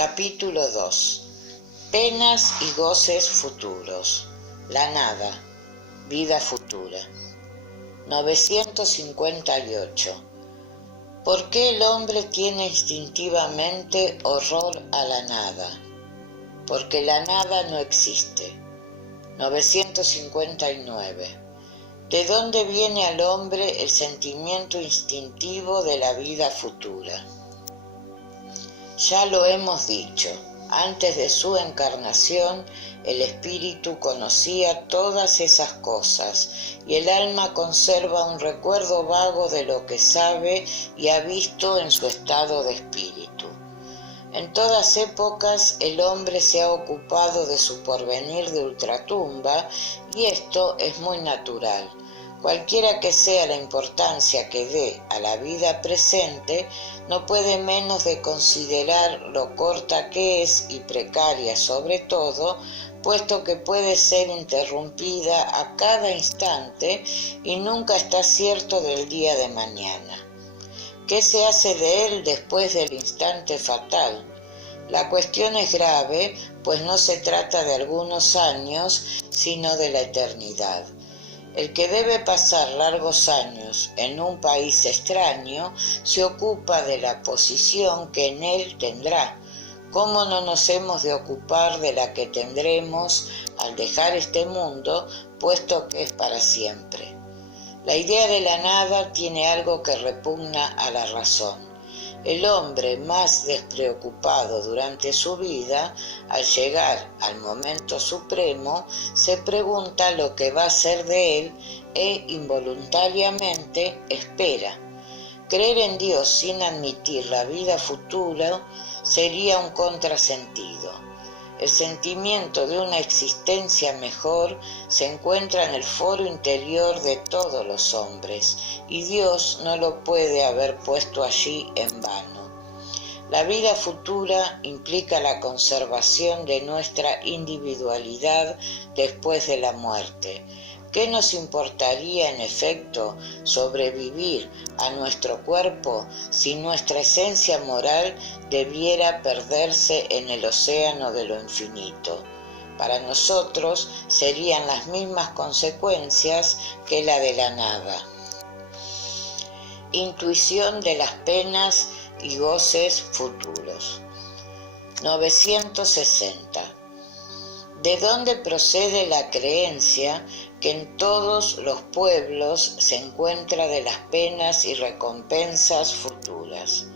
Capítulo 2. Penas y goces futuros. La nada. Vida futura. 958. ¿Por qué el hombre tiene instintivamente horror a la nada? Porque la nada no existe. 959. ¿De dónde viene al hombre el sentimiento instintivo de la vida futura? Ya lo hemos dicho, antes de su encarnación, el espíritu conocía todas esas cosas y el alma conserva un recuerdo vago de lo que sabe y ha visto en su estado de espíritu. En todas épocas el hombre se ha ocupado de su porvenir de ultratumba y esto es muy natural. Cualquiera que sea la importancia que dé a la vida presente, no puede menos de considerar lo corta que es y precaria sobre todo, puesto que puede ser interrumpida a cada instante y nunca está cierto del día de mañana. ¿Qué se hace de él después del instante fatal? La cuestión es grave, pues no se trata de algunos años, sino de la eternidad. El que debe pasar largos años en un país extraño se ocupa de la posición que en él tendrá. ¿Cómo no nos hemos de ocupar de la que tendremos al dejar este mundo, puesto que es para siempre? La idea de la nada tiene algo que repugna a la razón. El hombre más despreocupado durante su vida, al llegar al momento supremo, se pregunta lo que va a ser de él e involuntariamente espera. Creer en Dios sin admitir la vida futura sería un contrasentido. El sentimiento de una existencia mejor se encuentra en el foro interior de todos los hombres, y Dios no lo puede haber puesto allí en vano. La vida futura implica la conservación de nuestra individualidad después de la muerte. ¿Qué nos importaría, en efecto, sobrevivir a nuestro cuerpo si nuestra esencia moral debiera perderse en el océano de lo infinito? Para nosotros serían las mismas consecuencias que la de la nada. Intuición de las penas y goces futuros. 960. ¿De dónde procede la creencia que en todos los pueblos se encuentra de las penas y recompensas futuras?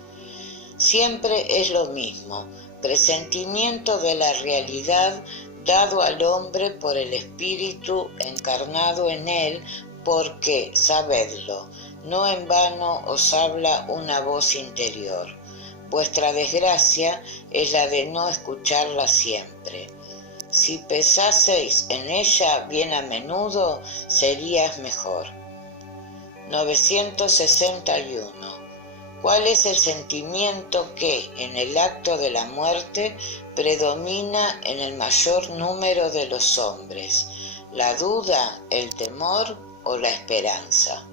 Siempre es lo mismo, presentimiento de la realidad dado al hombre por el espíritu encarnado en él, porque, sabedlo, no en vano os habla una voz interior. Vuestra desgracia es la de no escucharla siempre. Si pensaseis en ella bien a menudo, serías mejor. 961. ¿Cuál es el sentimiento que, en el acto de la muerte, predomina en el mayor número de los hombres? ¿La duda, el temor o la esperanza?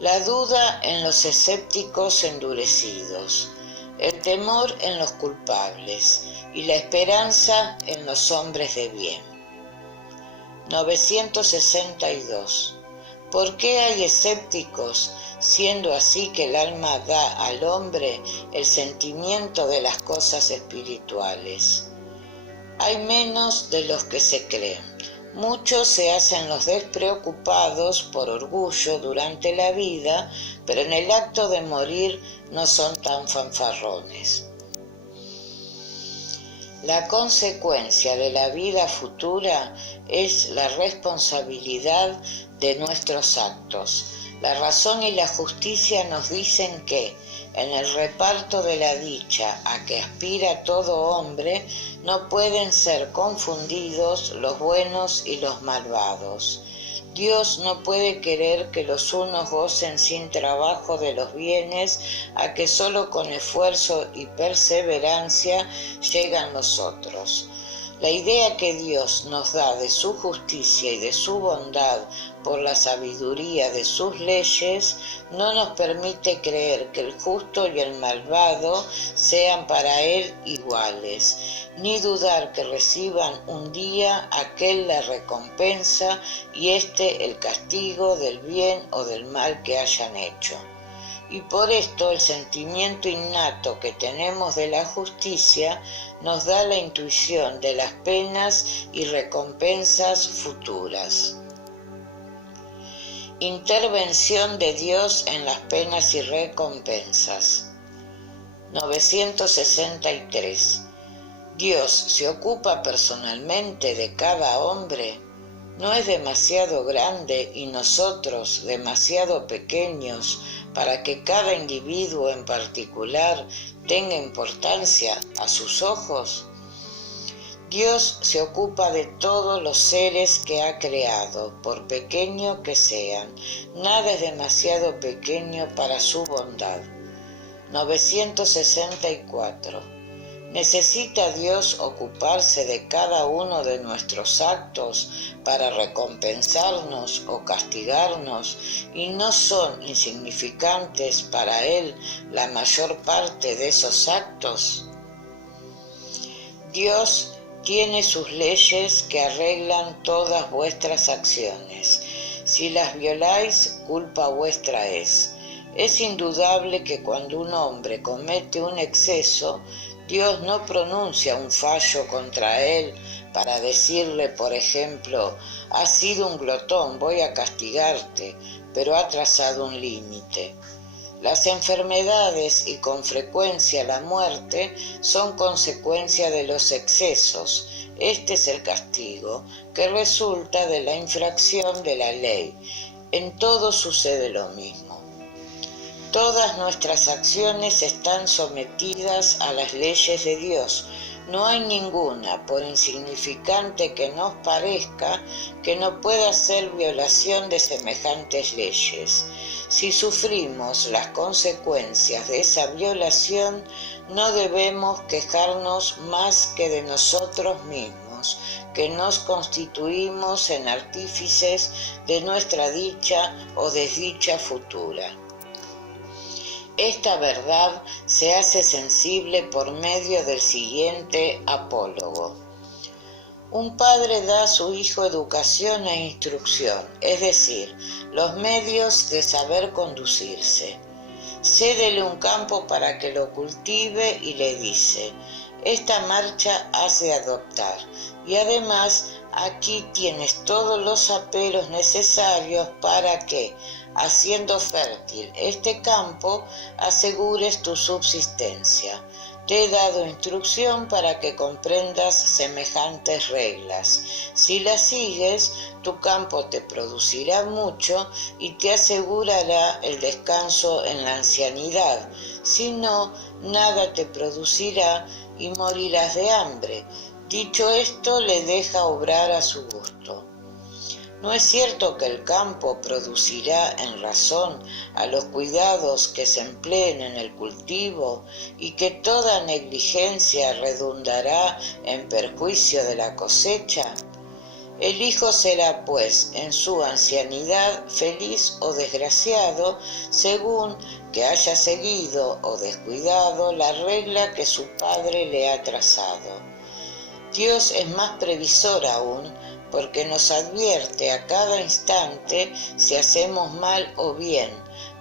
La duda en los escépticos endurecidos, el temor en los culpables y la esperanza en los hombres de bien. 962. ¿Por qué hay escépticos, siendo así que el alma da al hombre el sentimiento de las cosas espirituales? Hay menos de los que se creen. Muchos se hacen los despreocupados por orgullo durante la vida, pero en el acto de morir no son tan fanfarrones. La consecuencia de la vida futura es la responsabilidad de nuestros actos. La razón y la justicia nos dicen que, en el reparto de la dicha a que aspira todo hombre, no pueden ser confundidos los buenos y los malvados. Dios no puede querer que los unos gocen sin trabajo de los bienes a que solo con esfuerzo y perseverancia llegan los otros. La idea que Dios nos da de su justicia y de su bondad por la sabiduría de sus leyes no nos permite creer que el justo y el malvado sean para Él iguales, ni dudar que reciban un día aquel la recompensa y éste el castigo del bien o del mal que hayan hecho. Y por esto el sentimiento innato que tenemos de la justicia nos da la intuición de las penas y recompensas futuras. Intervención de Dios en las penas y recompensas. 963. ¿Dios se ocupa personalmente de cada hombre? ¿No es demasiado grande y nosotros demasiado pequeños para que cada individuo en particular tenga importancia a sus ojos? Dios se ocupa de todos los seres que ha creado, por pequeño que sean. Nada es demasiado pequeño para su bondad. 964. ¿Necesita Dios ocuparse de cada uno de nuestros actos para recompensarnos o castigarnos y no son insignificantes para Él la mayor parte de esos actos? Dios tiene sus leyes que arreglan todas vuestras acciones. Si las violáis, culpa vuestra es. Es indudable que cuando un hombre comete un exceso, Dios no pronuncia un fallo contra él para decirle, por ejemplo, has sido un glotón, voy a castigarte, pero ha trazado un límite. Las enfermedades y con frecuencia la muerte son consecuencia de los excesos. Este es el castigo que resulta de la infracción de la ley. En todo sucede lo mismo. Todas nuestras acciones están sometidas a las leyes de Dios. No hay ninguna, por insignificante que nos parezca, que no pueda ser violación de semejantes leyes. Si sufrimos las consecuencias de esa violación, no debemos quejarnos más que de nosotros mismos, que nos constituimos en artífices de nuestra dicha o desdicha futura. Esta verdad se hace sensible por medio del siguiente apólogo. Un padre da a su hijo educación e instrucción, es decir, los medios de saber conducirse. Cédele un campo para que lo cultive y le dice, esta marcha has de adoptar y además aquí tienes todos los aperos necesarios para que, haciendo fértil este campo, asegures tu subsistencia. Te he dado instrucción para que comprendas semejantes reglas. Si las sigues, tu campo te producirá mucho y te asegurará el descanso en la ancianidad. Si no, nada te producirá y morirás de hambre. Dicho esto, le deja obrar a su gusto. ¿No es cierto que el campo producirá en razón a los cuidados que se empleen en el cultivo y que toda negligencia redundará en perjuicio de la cosecha? El hijo será, pues, en su ancianidad feliz o desgraciado, según que haya seguido o descuidado la regla que su padre le ha trazado. Dios es más previsor aún, porque nos advierte a cada instante si hacemos mal o bien.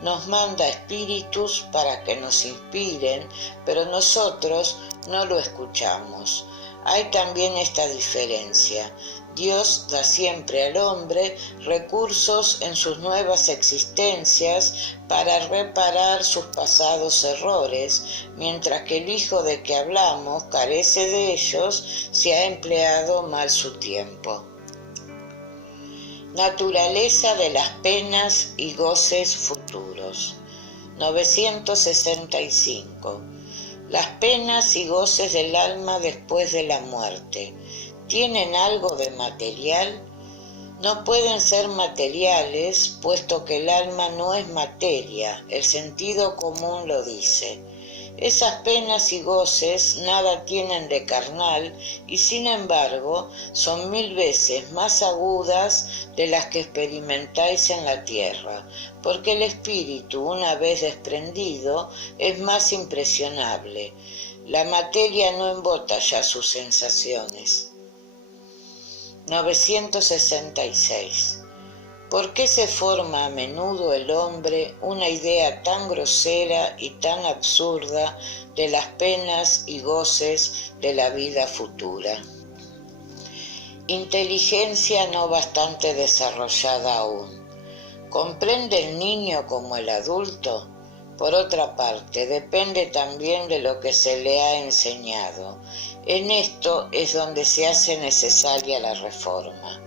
Nos manda espíritus para que nos inspiren, pero nosotros no lo escuchamos. Hay también esta diferencia. Dios da siempre al hombre recursos en sus nuevas existencias para reparar sus pasados errores, mientras que el hijo de que hablamos carece de ellos si ha empleado mal su tiempo. Naturaleza de las penas y goces futuros. 965. Las penas y goces del alma después de la muerte. ¿Tienen algo de material? No pueden ser materiales, puesto que el alma no es materia, el sentido común lo dice. Esas penas y goces nada tienen de carnal y sin embargo son 1000 veces más agudas de las que experimentáis en la tierra, porque el espíritu, una vez desprendido, es más impresionable. La materia no embota ya sus sensaciones. 966. ¿Por qué se forma a menudo el hombre una idea tan grosera y tan absurda de las penas y goces de la vida futura? Inteligencia no bastante desarrollada aún. ¿Comprende el niño como el adulto? Por otra parte, depende también de lo que se le ha enseñado. En esto es donde se hace necesaria la reforma.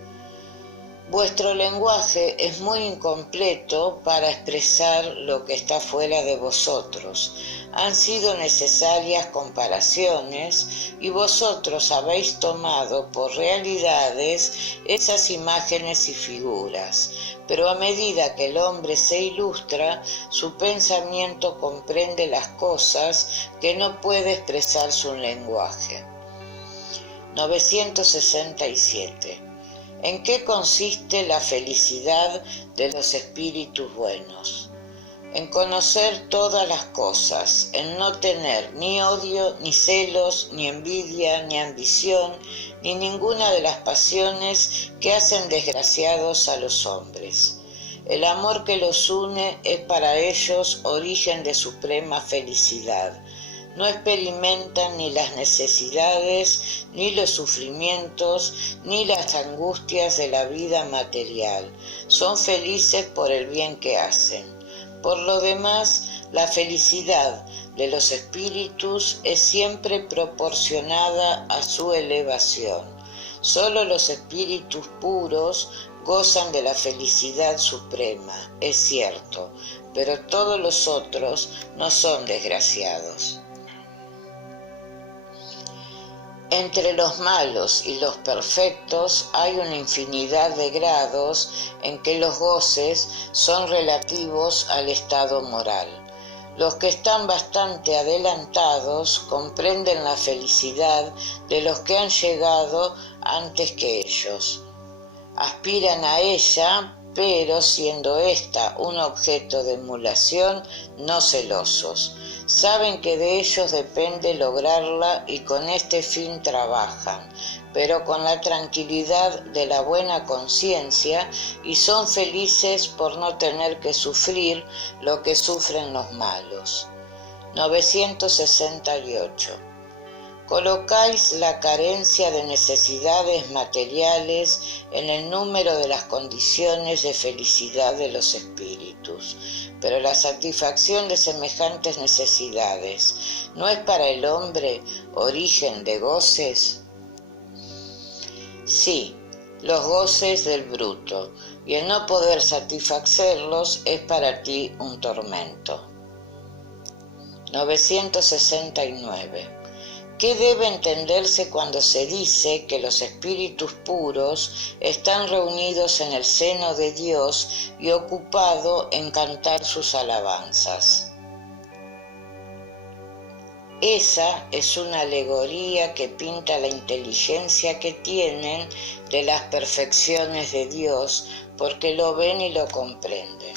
Vuestro lenguaje es muy incompleto para expresar lo que está fuera de vosotros. Han sido necesarias comparaciones y vosotros habéis tomado por realidades esas imágenes y figuras. Pero a medida que el hombre se ilustra, su pensamiento comprende las cosas que no puede expresar su lenguaje. 967. ¿En qué consiste la felicidad de los espíritus buenos? En conocer todas las cosas, en no tener ni odio, ni celos, ni envidia, ni ambición, ni ninguna de las pasiones que hacen desgraciados a los hombres. El amor que los une es para ellos origen de suprema felicidad. No experimentan ni las necesidades, ni los sufrimientos, ni las angustias de la vida material. Son felices por el bien que hacen. Por lo demás, la felicidad de los espíritus es siempre proporcionada a su elevación. Solo los espíritus puros gozan de la felicidad suprema, es cierto, pero todos los otros no son desgraciados. Entre los malos y los perfectos hay una infinidad de grados en que los goces son relativos al estado moral. Los que están bastante adelantados comprenden la felicidad de los que han llegado antes que ellos. Aspiran a ella, pero siendo ésta un objeto de emulación, no celosos. Saben que de ellos depende lograrla y con este fin trabajan, pero con la tranquilidad de la buena conciencia y son felices por no tener que sufrir lo que sufren los malos. 968. Colocáis la carencia de necesidades materiales en el número de las condiciones de felicidad de los espíritus, pero la satisfacción de semejantes necesidades ¿no es para el hombre origen de goces? Sí, los goces del bruto, y el no poder satisfacerlos es para ti un tormento. 969. ¿Qué debe entenderse cuando se dice que los espíritus puros están reunidos en el seno de Dios y ocupados en cantar sus alabanzas? Esa es una alegoría que pinta la inteligencia que tienen de las perfecciones de Dios, porque lo ven y lo comprenden.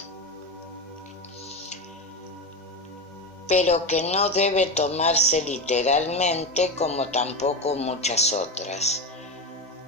Pero que no debe tomarse literalmente como tampoco muchas otras.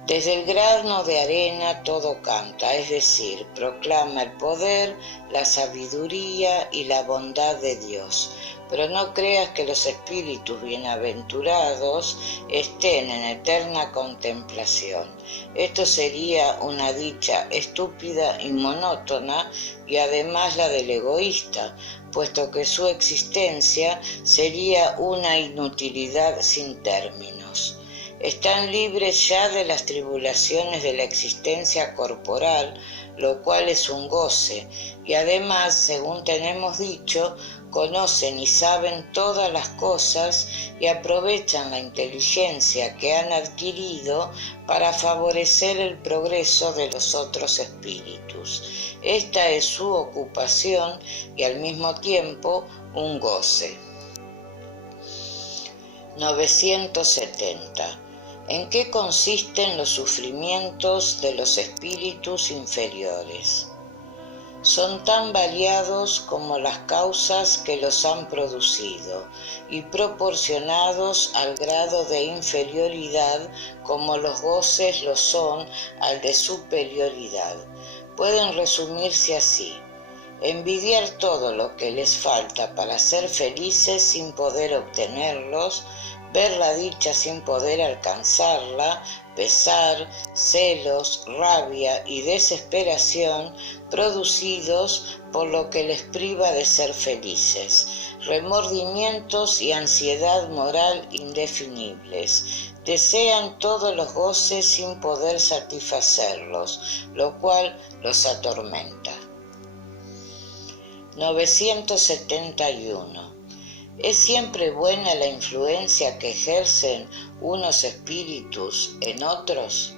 Desde el grano de arena todo canta, es decir, proclama el poder, la sabiduría y la bondad de Dios. Pero no creas que los espíritus bienaventurados estén en eterna contemplación. Esto sería una dicha estúpida y monótona y además la del egoísta, puesto que su existencia sería una inutilidad sin términos. Están libres ya de las tribulaciones de la existencia corporal, lo cual es un goce, y además, según tenemos dicho, conocen y saben todas las cosas y aprovechan la inteligencia que han adquirido para favorecer el progreso de los otros espíritus. Esta es su ocupación y al mismo tiempo un goce. 970. ¿En qué consisten los sufrimientos de los espíritus inferiores? Son tan variados como las causas que los han producido y proporcionados al grado de inferioridad como los goces lo son al de superioridad. Pueden resumirse así: envidiar todo lo que les falta para ser felices sin poder obtenerlos, ver la dicha sin poder alcanzarla, pesar, celos, rabia y desesperación producidos por lo que les priva de ser felices, remordimientos y ansiedad moral indefinibles. Desean todos los goces sin poder satisfacerlos, lo cual los atormenta. 971. ¿Es siempre buena la influencia que ejercen unos espíritus en otros?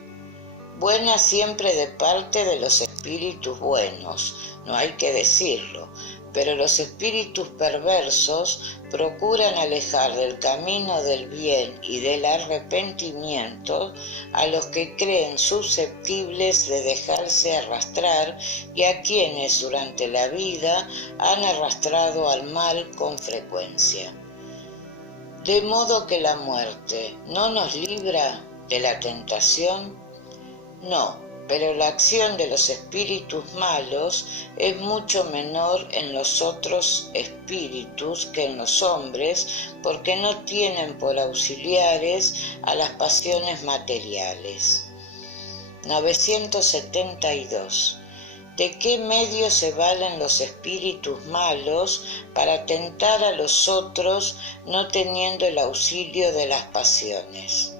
Buena siempre de parte de los espíritus buenos, no hay que decirlo, pero los espíritus perversos procuran alejar del camino del bien y del arrepentimiento a los que creen susceptibles de dejarse arrastrar y a quienes durante la vida han arrastrado al mal con frecuencia. De modo que la muerte no nos libra de la tentación. No, pero la acción de los espíritus malos es mucho menor en los otros espíritus que en los hombres, porque no tienen por auxiliares a las pasiones materiales. 972. ¿De qué medio se valen los espíritus malos para tentar a los otros no teniendo el auxilio de las pasiones?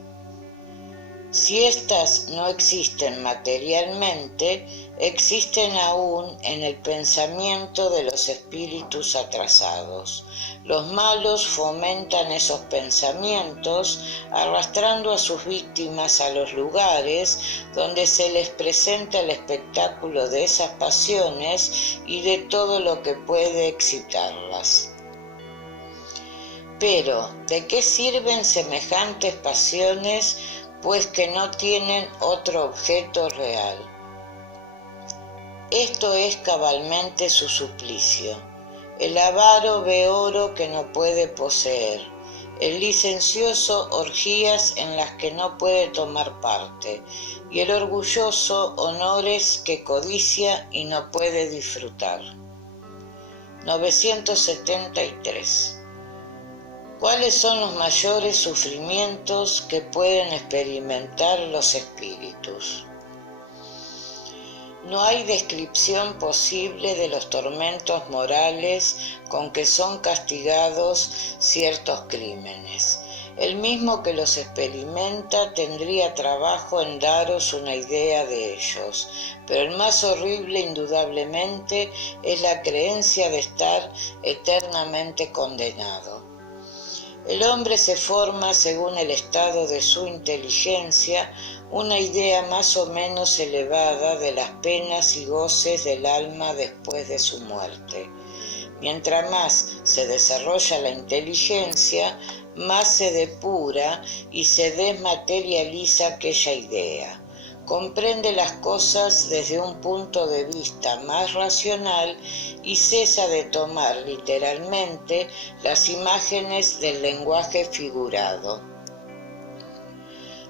Si éstas no existen materialmente, existen aún en el pensamiento de los espíritus atrasados. Los malos fomentan esos pensamientos, arrastrando a sus víctimas a los lugares donde se les presenta el espectáculo de esas pasiones y de todo lo que puede excitarlas. Pero, ¿de qué sirven semejantes pasiones, pues que no tienen otro objeto real? Esto es cabalmente su suplicio. El avaro ve oro que no puede poseer, el licencioso orgías en las que no puede tomar parte, y el orgulloso honores que codicia y no puede disfrutar. 973. ¿Cuáles son los mayores sufrimientos que pueden experimentar los espíritus? No hay descripción posible de los tormentos morales con que son castigados ciertos crímenes. El mismo que los experimenta tendría trabajo en daros una idea de ellos, pero el más horrible indudablemente es la creencia de estar eternamente condenado. El hombre se forma, según el estado de su inteligencia, una idea más o menos elevada de las penas y goces del alma después de su muerte. Mientras más se desarrolla la inteligencia, más se depura y se desmaterializa aquella idea. Comprende las cosas desde un punto de vista más racional y cesa de tomar literalmente las imágenes del lenguaje figurado.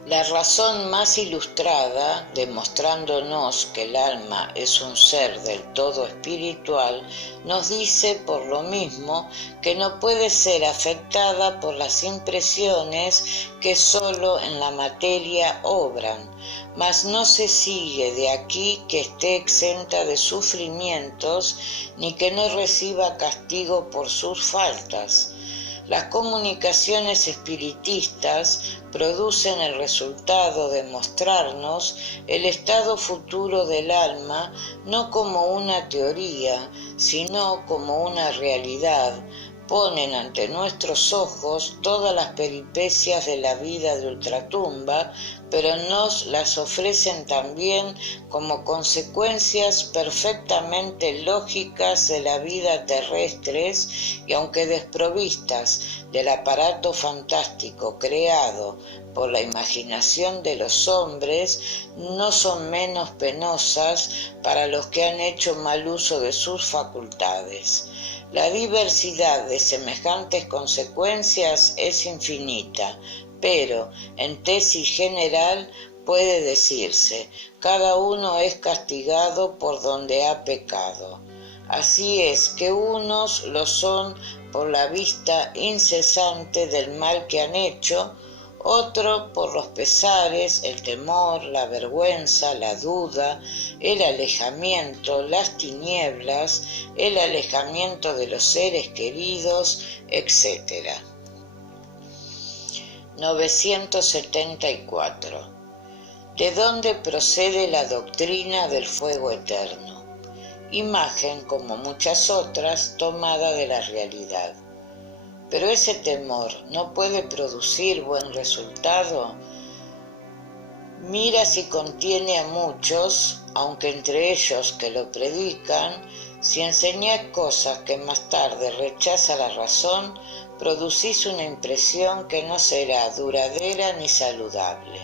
La razón más ilustrada, demostrándonos que el alma es un ser del todo espiritual, nos dice por lo mismo que no puede ser afectada por las impresiones que sólo en la materia obran, mas no se sigue de aquí que esté exenta de sufrimientos ni que no reciba castigo por sus faltas. Las comunicaciones espiritistas producen el resultado de mostrarnos el estado futuro del alma no como una teoría, sino como una realidad, ponen ante nuestros ojos todas las peripecias de la vida de ultratumba, pero nos las ofrecen también como consecuencias perfectamente lógicas de la vida terrestres, y aunque desprovistas del aparato fantástico creado por la imaginación de los hombres, no son menos penosas para los que han hecho mal uso de sus facultades. La diversidad de semejantes consecuencias es infinita, pero en tesis general puede decirse: cada uno es castigado por donde ha pecado. Así es que unos lo son por la vista incesante del mal que han hecho, otro por los pesares, el temor, la vergüenza, la duda, el alejamiento, las tinieblas, el alejamiento de los seres queridos, etc. 974. ¿De dónde procede la doctrina del fuego eterno? Imagen, como muchas otras, tomada de la realidad. Pero ese temor no puede producir buen resultado. Mira si contiene a muchos, aunque entre ellos que lo predican, si enseñáis cosas que más tarde rechaza la razón, producís una impresión que no será duradera ni saludable.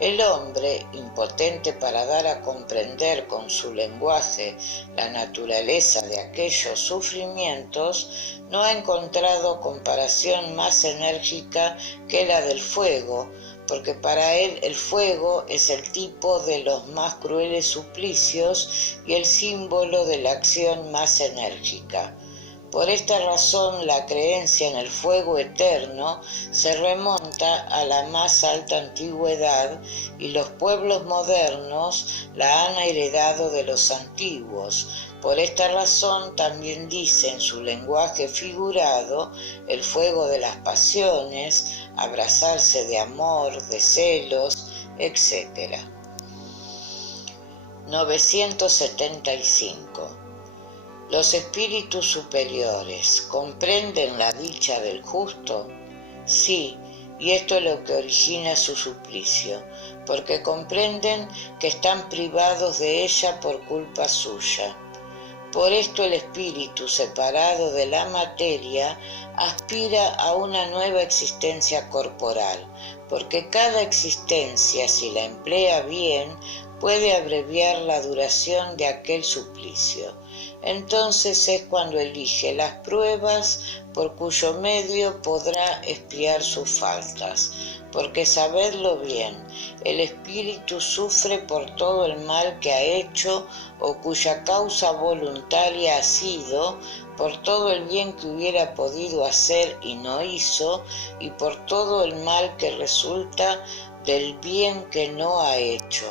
El hombre, impotente para dar a comprender con su lenguaje la naturaleza de aquellos sufrimientos, no ha encontrado comparación más enérgica que la del fuego, porque para él el fuego es el tipo de los más crueles suplicios y el símbolo de la acción más enérgica. Por esta razón, la creencia en el fuego eterno se remonta a la más alta antigüedad, y los pueblos modernos la han heredado de los antiguos. Por esta razón también dice en su lenguaje figurado el fuego de las pasiones, abrazarse de amor, de celos, etc. 975. ¿Los espíritus superiores comprenden la dicha del justo? Sí, y esto es lo que origina su suplicio, porque comprenden que están privados de ella por culpa suya. Por esto el espíritu, separado de la materia, aspira a una nueva existencia corporal, porque cada existencia, si la emplea bien, puede abreviar la duración de aquel suplicio. Entonces es cuando elige las pruebas por cuyo medio podrá expiar sus faltas, porque sabedlo bien, el espíritu sufre por todo el mal que ha hecho o cuya causa voluntaria ha sido, por todo el bien que hubiera podido hacer y no hizo, y por todo el mal que resulta del bien que no ha hecho.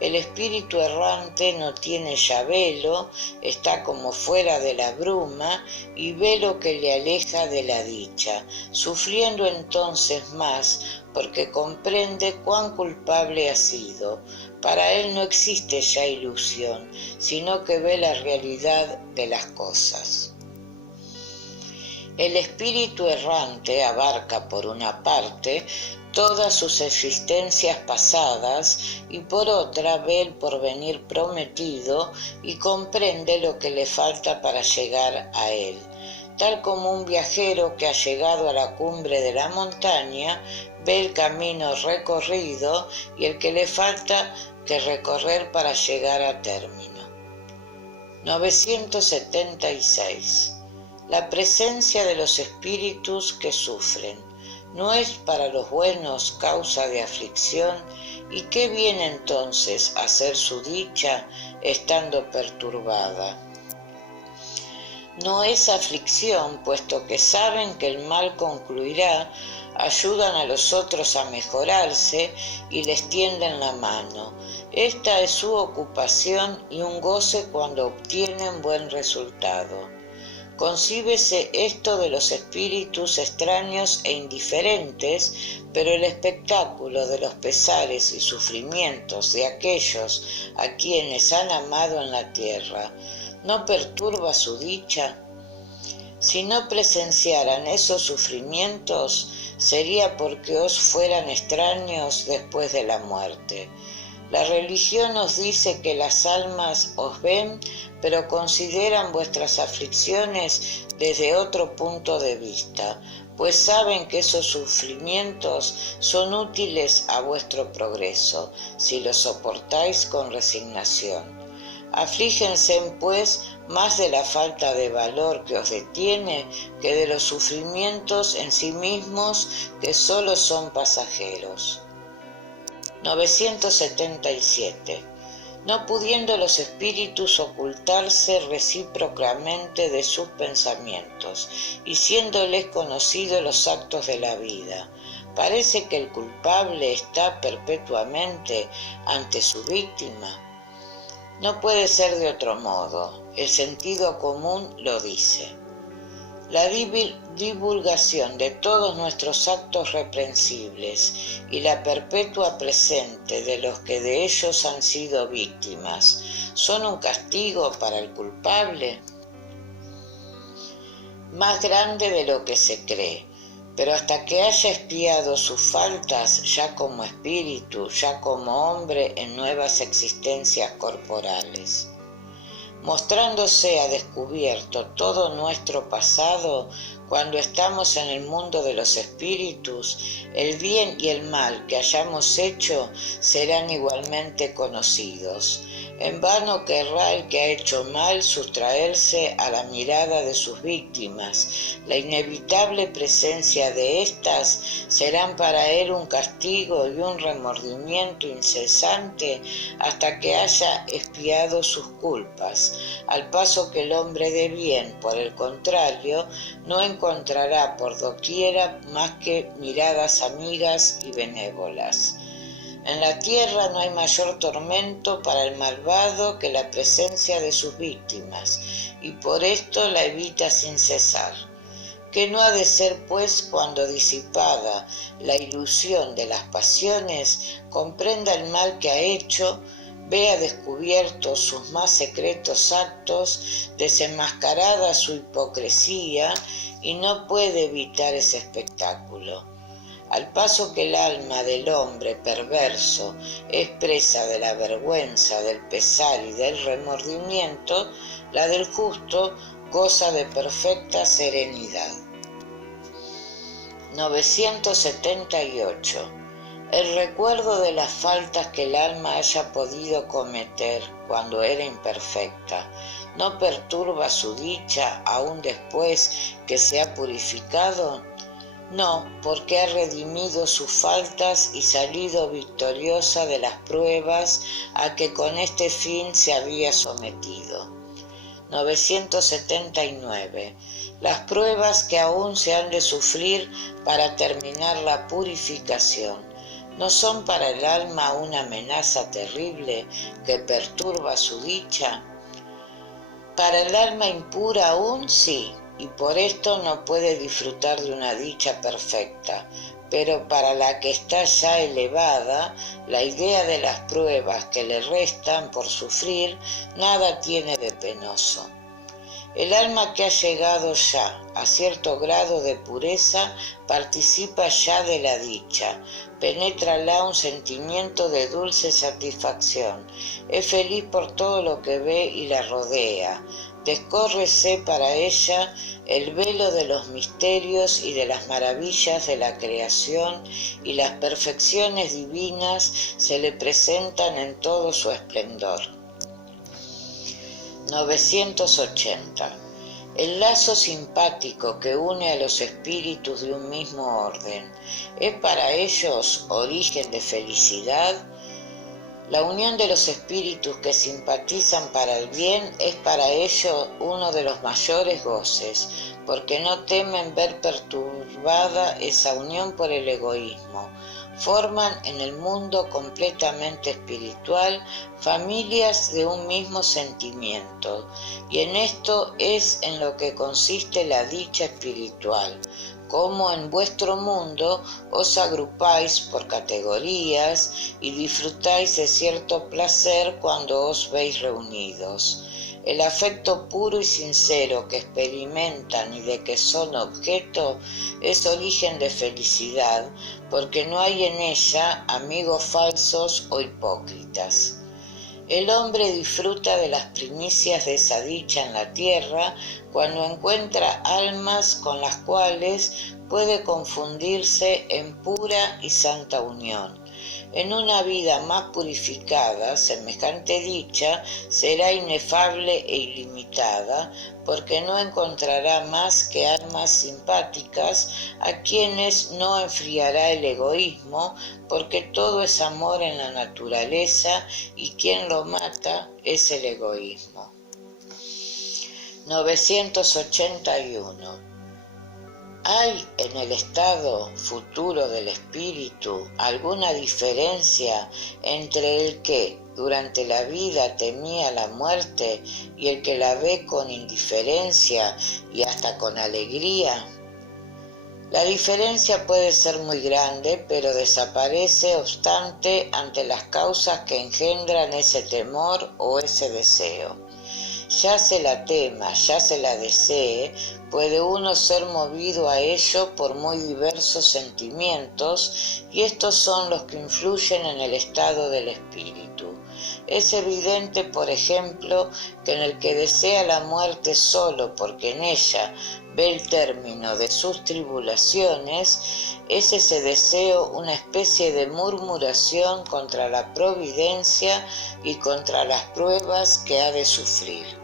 El espíritu errante no tiene ya velo, está como fuera de la bruma y ve lo que le aleja de la dicha, sufriendo entonces más porque comprende cuán culpable ha sido. Para él no existe ya ilusión, sino que ve la realidad de las cosas. El espíritu errante abarca por una parte todas sus existencias pasadas y por otra ve el porvenir prometido y comprende lo que le falta para llegar a él. Tal como un viajero que ha llegado a la cumbre de la montaña ve el camino recorrido y el que le falta que recorrer para llegar a término. 976. La presencia de los espíritus que sufren ¿no es para los buenos causa de aflicción? ¿Y qué viene entonces a ser su dicha estando perturbada? No es aflicción, puesto que saben que el mal concluirá, ayudan a los otros a mejorarse y les tienden la mano. Esta es su ocupación y un goce cuando obtienen buen resultado. Concíbese esto de los espíritus extraños e indiferentes, pero el espectáculo de los pesares y sufrimientos de aquellos a quienes han amado en la tierra, ¿no perturba su dicha? Si no presenciaran esos sufrimientos, sería porque os fueran extraños después de la muerte. La religión os dice que las almas os ven, pero consideran vuestras aflicciones desde otro punto de vista, pues saben que esos sufrimientos son útiles a vuestro progreso, si los soportáis con resignación. Aflígense, pues, más de la falta de valor que os detiene que de los sufrimientos en sí mismos, que solo son pasajeros. 977. No pudiendo los espíritus ocultarse recíprocamente de sus pensamientos, y siéndoles conocidos los actos de la vida, parece que el culpable está perpetuamente ante su víctima. No puede ser de otro modo, el sentido común lo dice. La divulgación de todos nuestros actos reprensibles y la perpetua presente de los que de ellos han sido víctimas son un castigo para el culpable más grande de lo que se cree, pero hasta que haya expiado sus faltas ya como espíritu, ya como hombre en nuevas existencias corporales. Mostrándose a descubierto todo nuestro pasado, cuando estamos en el mundo de los espíritus, el bien y el mal que hayamos hecho serán igualmente conocidos. En vano querrá el que ha hecho mal sustraerse a la mirada de sus víctimas. La inevitable presencia de éstas serán para él un castigo y un remordimiento incesante hasta que haya expiado sus culpas, al paso que el hombre de bien, por el contrario, no encontrará por doquiera más que miradas amigas y benévolas. En la tierra no hay mayor tormento para el malvado que la presencia de sus víctimas, y por esto la evita sin cesar. ¿Qué no ha de ser, pues, cuando disipada la ilusión de las pasiones, comprenda el mal que ha hecho, vea descubiertos sus más secretos actos, desenmascarada su hipocresía, y no puede evitar ese espectáculo? Al paso que el alma del hombre perverso es presa de la vergüenza, del pesar y del remordimiento, la del justo goza de perfecta serenidad. 978. El recuerdo de las faltas que el alma haya podido cometer cuando era imperfecta no perturba su dicha aún después que se ha purificado. No, porque ha redimido sus faltas y salido victoriosa de las pruebas a que con este fin se había sometido. 979. Las pruebas que aún se han de sufrir para terminar la purificación no son para el alma una amenaza terrible que perturba su dicha. Para el alma impura aún sí, y por esto no puede disfrutar de una dicha perfecta, pero para la que está ya elevada, la idea de las pruebas que le restan por sufrir nada tiene de penoso. El alma que ha llegado ya a cierto grado de pureza participa ya de la dicha, penétrala un sentimiento de dulce satisfacción, es feliz por todo lo que ve y la rodea, descórrese para ella el velo de los misterios y de las maravillas de la creación, y las perfecciones divinas se le presentan en todo su esplendor. 980. El lazo simpático que une a los espíritus de un mismo orden es para ellos origen de felicidad. La unión de los espíritus que simpatizan para el bien es para ellos uno de los mayores goces, porque no temen ver perturbada esa unión por el egoísmo. Forman en el mundo completamente espiritual familias de un mismo sentimiento, y en esto es en lo que consiste la dicha espiritual. Como en vuestro mundo os agrupáis por categorías y disfrutáis de cierto placer cuando os veis reunidos. El afecto puro y sincero que experimentan y de que son objeto es origen de felicidad, porque no hay en ella amigos falsos o hipócritas. El hombre disfruta de las primicias de esa dicha en la tierra cuando encuentra almas con las cuales puede confundirse en pura y santa unión. En una vida más purificada, semejante dicha será inefable e ilimitada, porque no encontrará más que almas simpáticas a quienes no enfriará el egoísmo, porque todo es amor en la naturaleza y quien lo mata es el egoísmo. 981. ¿Hay en el estado futuro del espíritu alguna diferencia entre el que durante la vida temía la muerte y el que la ve con indiferencia y hasta con alegría? La diferencia puede ser muy grande, pero desaparece obstante ante las causas que engendran ese temor o ese deseo. Ya se la tema, ya se la desee, puede uno ser movido a ello por muy diversos sentimientos, y estos son los que influyen en el estado del espíritu. Es evidente, por ejemplo, que en el que desea la muerte solo porque en ella ve el término de sus tribulaciones, es ese deseo una especie de murmuración contra la providencia y contra las pruebas que ha de sufrir.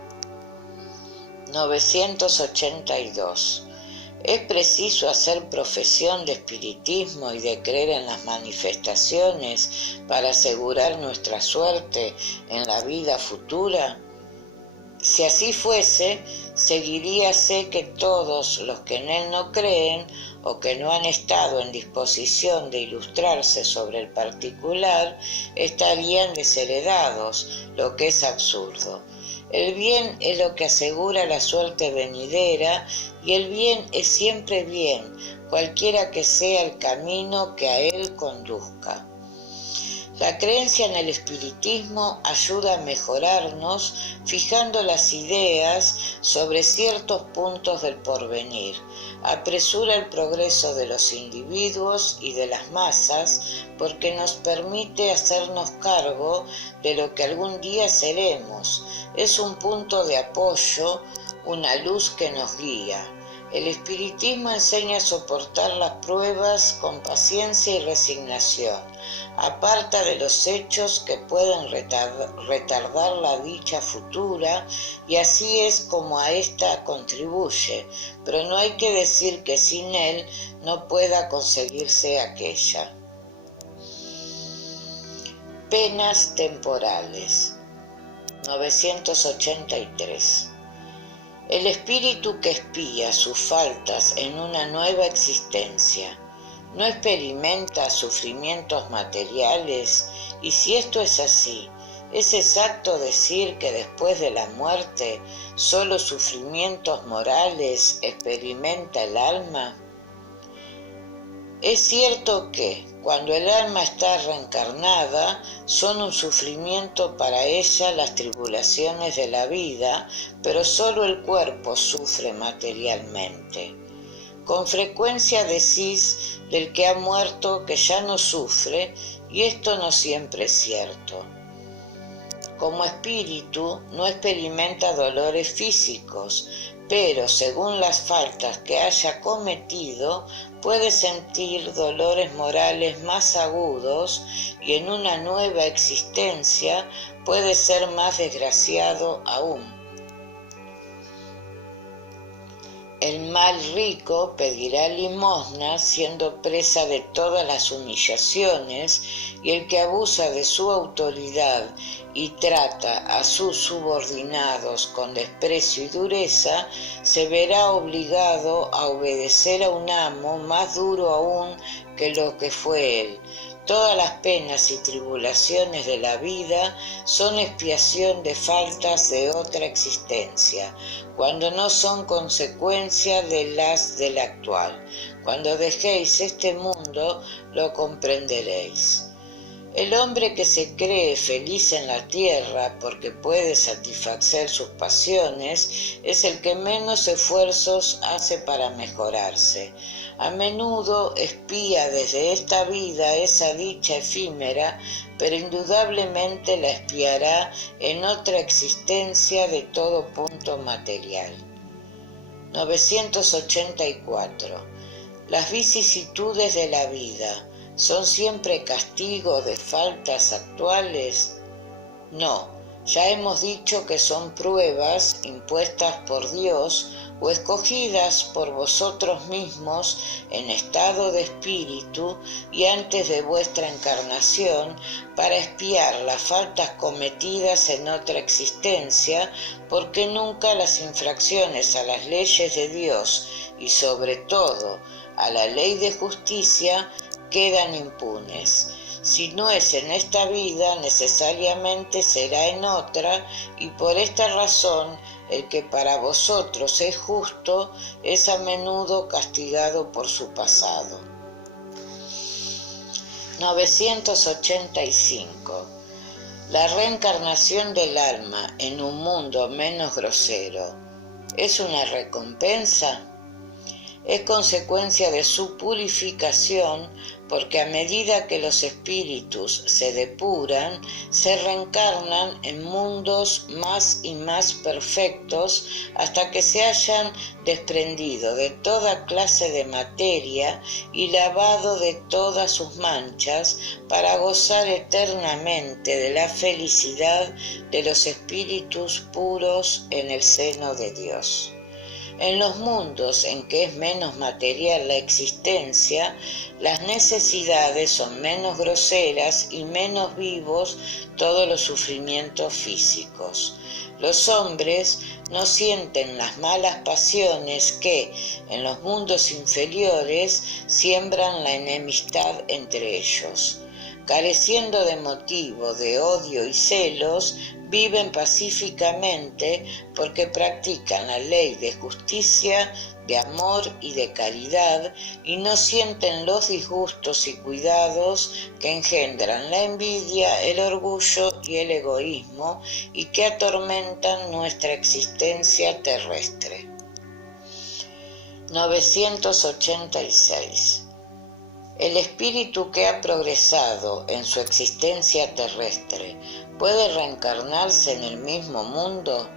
982. ¿Es preciso hacer profesión de espiritismo y de creer en las manifestaciones para asegurar nuestra suerte en la vida futura? Si así fuese, seguiríase que todos los que en él no creen o que no han estado en disposición de ilustrarse sobre el particular estarían desheredados, lo que es absurdo. El bien es lo que asegura la suerte venidera, y el bien es siempre bien, cualquiera que sea el camino que a él conduzca. La creencia en el espiritismo ayuda a mejorarnos fijando las ideas sobre ciertos puntos del porvenir, apresura el progreso de los individuos y de las masas porque nos permite hacernos cargo de lo que algún día seremos. Es un punto de apoyo, una luz que nos guía. El espiritismo enseña a soportar las pruebas con paciencia y resignación. Aparta de los hechos que pueden retardar la dicha futura, y así es como a ésta contribuye, pero no hay que decir que sin él no pueda conseguirse aquella. Penas temporales. 983. El espíritu que expía sus faltas en una nueva existencia no experimenta sufrimientos materiales, y si esto es así, ¿es exacto decir que después de la muerte solo sufrimientos morales experimenta el alma? Es cierto que, cuando el alma está reencarnada, son un sufrimiento para ella las tribulaciones de la vida, pero solo el cuerpo sufre materialmente. Con frecuencia decís del que ha muerto que ya no sufre, y esto no siempre es cierto. Como espíritu no experimenta dolores físicos, pero según las faltas que haya cometido, puede sentir dolores morales más agudos, y en una nueva existencia puede ser más desgraciado aún. El mal rico pedirá limosna siendo presa de todas las humillaciones, y el que abusa de su autoridad y trata a sus subordinados con desprecio y dureza, se verá obligado a obedecer a un amo más duro aún que lo que fue él. Todas las penas y tribulaciones de la vida son expiación de faltas de otra existencia, cuando no son consecuencia de las del actual. Cuando dejéis este mundo, lo comprenderéis. El hombre que se cree feliz en la tierra porque puede satisfacer sus pasiones es el que menos esfuerzos hace para mejorarse. A menudo espía desde esta vida esa dicha efímera, pero indudablemente la espiará en otra existencia de todo punto material. 984. Las vicisitudes de la vida ¿son siempre castigo de faltas actuales? No, ya hemos dicho que son pruebas impuestas por Dios o escogidas por vosotros mismos en estado de espíritu y antes de vuestra encarnación para espiar las faltas cometidas en otra existencia, porque nunca las infracciones a las leyes de Dios y sobre todo a la ley de justicia quedan impunes. Si no es en esta vida, necesariamente será en otra, y por esta razón el que para vosotros es justo es a menudo castigado por su pasado. 985. La reencarnación del alma en un mundo menos grosero ¿es una recompensa? Es consecuencia de su purificación, porque a medida que los espíritus se depuran, se reencarnan en mundos más y más perfectos hasta que se hayan desprendido de toda clase de materia y lavado de todas sus manchas para gozar eternamente de la felicidad de los espíritus puros en el seno de Dios. En los mundos en que es menos material la existencia, las necesidades son menos groseras y menos vivos todos los sufrimientos físicos. Los hombres no sienten las malas pasiones que, en los mundos inferiores, siembran la enemistad entre ellos. Careciendo de motivo de odio y celos, viven pacíficamente porque practican la ley de justicia, de amor y de caridad y no sienten los disgustos y cuidados que engendran la envidia, el orgullo y el egoísmo y que atormentan nuestra existencia terrestre. 986. El espíritu que ha progresado en su existencia terrestre ¿puede reencarnarse en el mismo mundo?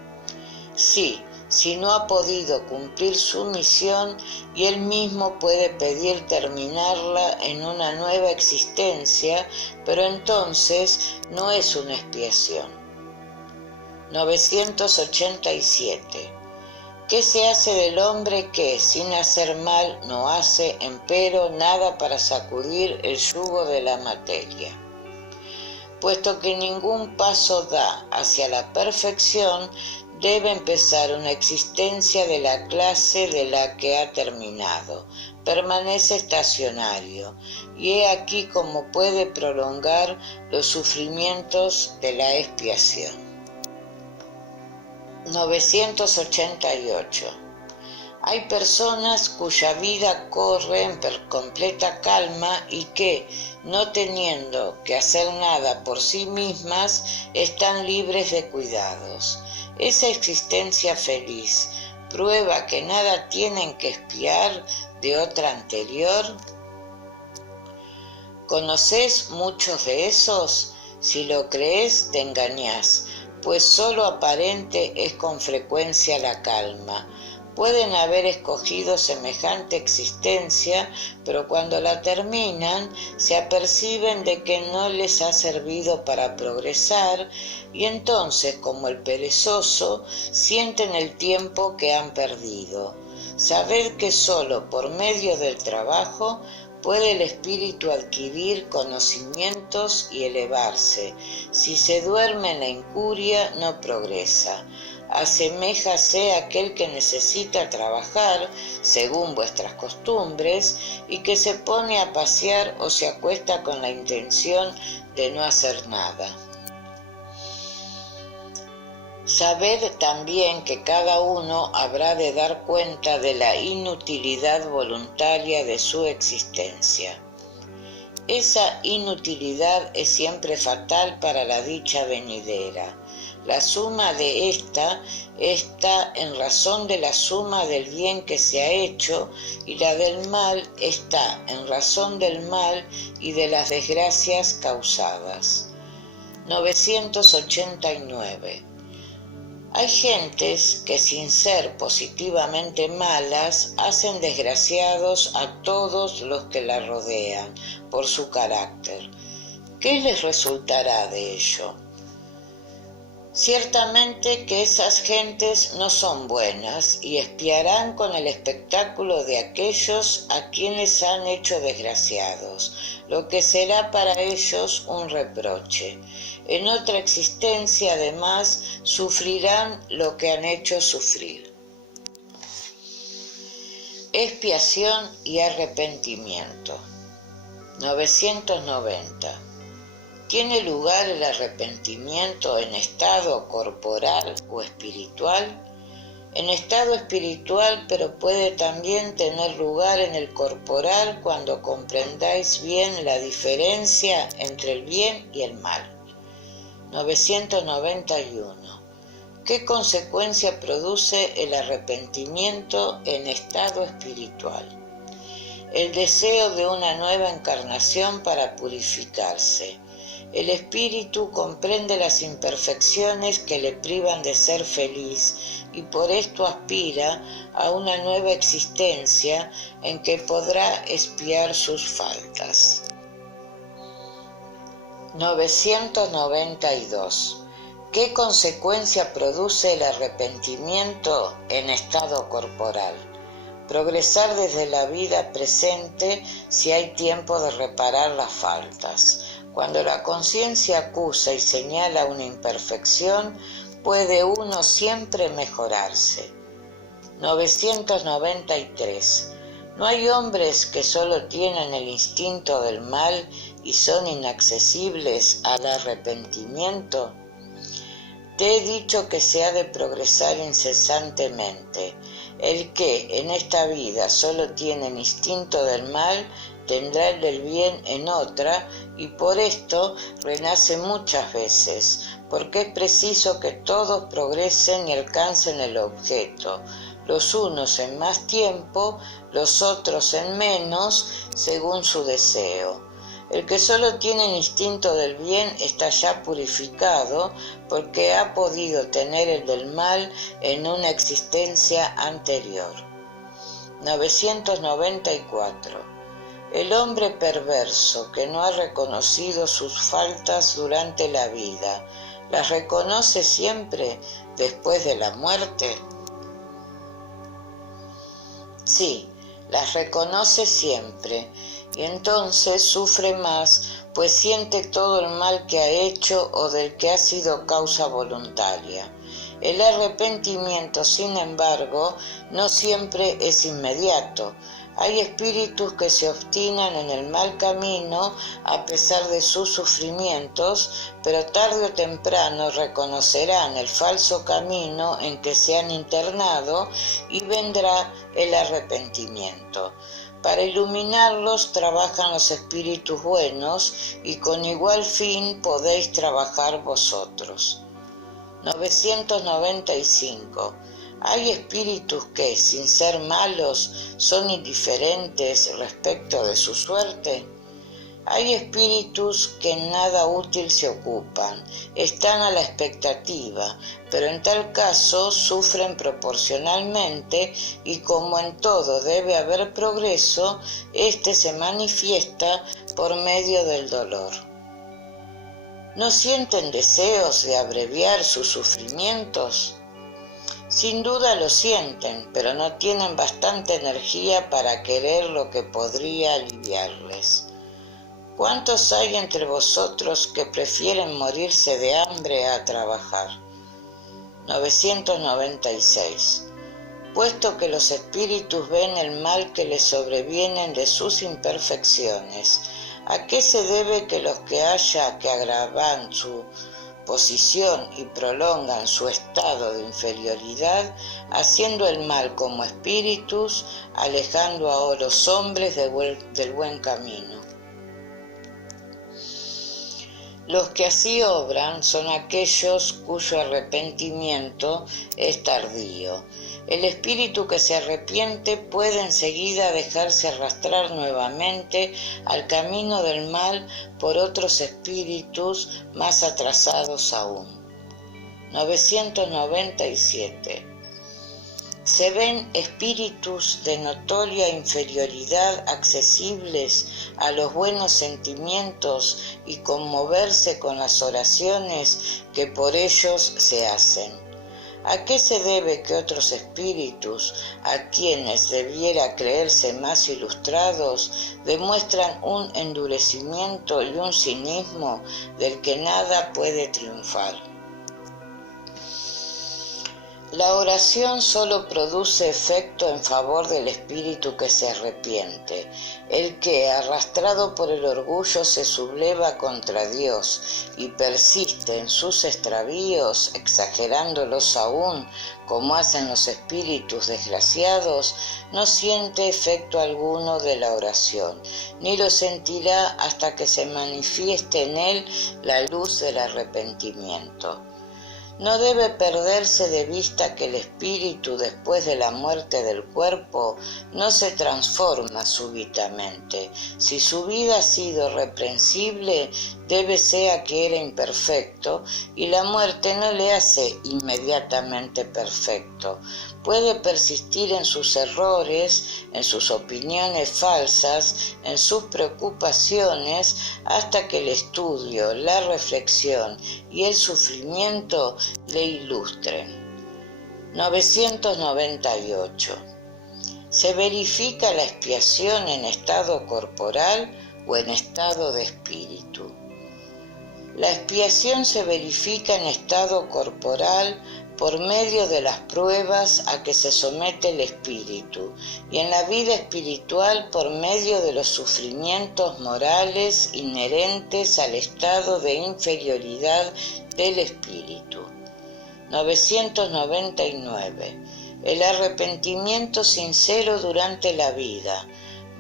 Sí, si no ha podido cumplir su misión y él mismo puede pedir terminarla en una nueva existencia, pero entonces no es una expiación. 987. ¿Qué se hace del hombre que, sin hacer mal, no hace, empero, nada para sacudir el yugo de la materia? Puesto que ningún paso da hacia la perfección, debe empezar una existencia de la clase de la que ha terminado. Permanece estacionario, y he aquí cómo puede prolongar los sufrimientos de la expiación. 988. Hay personas cuya vida corre en completa calma y que, no teniendo que hacer nada por sí mismas, están libres de cuidados. Esa existencia feliz prueba que nada tienen que expiar de otra anterior. ¿Conocés muchos de esos? Si lo crees, te engañás, pues solo aparente es con frecuencia la calma. Pueden haber escogido semejante existencia, pero cuando la terminan, se aperciben de que no les ha servido para progresar, y entonces, como el perezoso, sienten el tiempo que han perdido. Sabed que solo por medio del trabajo puede el espíritu adquirir conocimientos y elevarse. Si se duerme en la incuria, no progresa. Aseméjase a aquel que necesita trabajar, según vuestras costumbres, y que se pone a pasear o se acuesta con la intención de no hacer nada. Sabed también que cada uno habrá de dar cuenta de la inutilidad voluntaria de su existencia. Esa inutilidad es siempre fatal para la dicha venidera. La suma de esta está en razón de la suma del bien que se ha hecho, y la del mal está en razón del mal y de las desgracias causadas. 989. Hay gentes que sin ser positivamente malas hacen desgraciados a todos los que la rodean por su carácter. ¿Qué les resultará de ello? Ciertamente que esas gentes no son buenas y espiarán con el espectáculo de aquellos a quienes han hecho desgraciados, lo que será para ellos un reproche. En otra existencia, además, sufrirán lo que han hecho sufrir. Expiación y arrepentimiento. 990. ¿Tiene lugar el arrepentimiento en estado corporal o espiritual? En estado espiritual, pero puede también tener lugar en el corporal cuando comprendáis bien la diferencia entre el bien y el mal. 991. ¿Qué consecuencia produce el arrepentimiento en estado espiritual? El deseo de una nueva encarnación para purificarse. El espíritu comprende las imperfecciones que le privan de ser feliz y por esto aspira a una nueva existencia en que podrá expiar sus faltas. 992. ¿Qué consecuencia produce el arrepentimiento en estado corporal? Progresar desde la vida presente si hay tiempo de reparar las faltas. Cuando la conciencia acusa y señala una imperfección, puede uno siempre mejorarse. 993. ¿No hay hombres que solo tienen el instinto del mal y son inaccesibles al arrepentimiento? Te he dicho que se ha de progresar incesantemente. El que en esta vida solo tiene el instinto del mal, tendrá el del bien en otra, y por esto renace muchas veces, porque es preciso que todos progresen y alcancen el objeto, los unos en más tiempo, los otros en menos, según su deseo. El que solo tiene el instinto del bien está ya purificado, porque ha podido tener el del mal en una existencia anterior. 994. El hombre perverso que no ha reconocido sus faltas durante la vida, ¿las reconoce siempre después de la muerte? Sí, las reconoce siempre, y entonces sufre más, pues siente todo el mal que ha hecho o del que ha sido causa voluntaria. El arrepentimiento, sin embargo, no siempre es inmediato. Hay espíritus que se obstinan en el mal camino a pesar de sus sufrimientos, pero tarde o temprano reconocerán el falso camino en que se han internado y vendrá el arrepentimiento. Para iluminarlos trabajan los espíritus buenos y con igual fin podéis trabajar vosotros. 995. ¿Hay espíritus que, sin ser malos, son indiferentes respecto de su suerte? Hay espíritus que en nada útil se ocupan, están a la expectativa, pero en tal caso sufren proporcionalmente y como en todo debe haber progreso, éste se manifiesta por medio del dolor. ¿No sienten deseos de abreviar sus sufrimientos? Sin duda lo sienten, pero no tienen bastante energía para querer lo que podría aliviarles. ¿Cuántos hay entre vosotros que prefieren morirse de hambre a trabajar? 996. Puesto que los espíritus ven el mal que les sobrevienen de sus imperfecciones, ¿a qué se debe que los que haya que agravan su posición y prolongan su estado de inferioridad, haciendo el mal como espíritus, alejando a los hombres del buen camino? Los que así obran son aquellos cuyo arrepentimiento es tardío. El espíritu que se arrepiente puede enseguida dejarse arrastrar nuevamente al camino del mal por otros espíritus más atrasados aún. 997. Se ven espíritus de notoria inferioridad accesibles a los buenos sentimientos y conmoverse con las oraciones que por ellos se hacen. ¿A qué se debe que otros espíritus, a quienes debiera creerse más ilustrados, demuestran un endurecimiento y un cinismo del que nada puede triunfar? La oración solo produce efecto en favor del espíritu que se arrepiente. El que, arrastrado por el orgullo, se subleva contra Dios y persiste en sus extravíos, exagerándolos aún, como hacen los espíritus desgraciados, no siente efecto alguno de la oración, ni lo sentirá hasta que se manifieste en él la luz del arrepentimiento. No debe perderse de vista que el espíritu, después de la muerte del cuerpo, no se transforma súbitamente. Si su vida ha sido reprensible, debe ser a que era imperfecto, y la muerte no le hace inmediatamente perfecto. Puede persistir en sus errores, en sus opiniones falsas, en sus preocupaciones, hasta que el estudio, la reflexión y el sufrimiento le ilustren. 998. ¿Se verifica la expiación en estado corporal o en estado de espíritu? La expiación se verifica en estado corporal por medio de las pruebas a que se somete el espíritu, y en la vida espiritual por medio de los sufrimientos morales inherentes al estado de inferioridad del espíritu. 999. El arrepentimiento sincero durante la vida.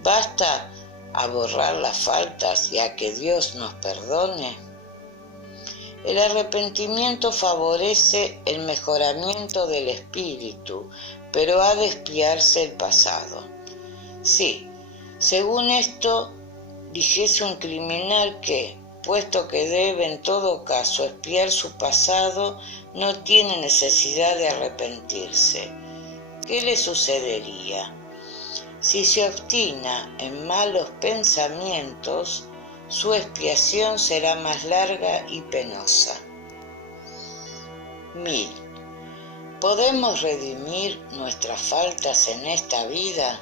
¿Basta a borrar las faltas y a que Dios nos perdone? El arrepentimiento favorece el mejoramiento del espíritu, pero ha de expiarse el pasado. Sí, según esto, dijese un criminal que, puesto que debe en todo caso expiar su pasado, no tiene necesidad de arrepentirse. ¿Qué le sucedería? Si se obstina en malos pensamientos, su expiación será más larga y penosa. 1000. ¿Podemos redimir nuestras faltas en esta vida?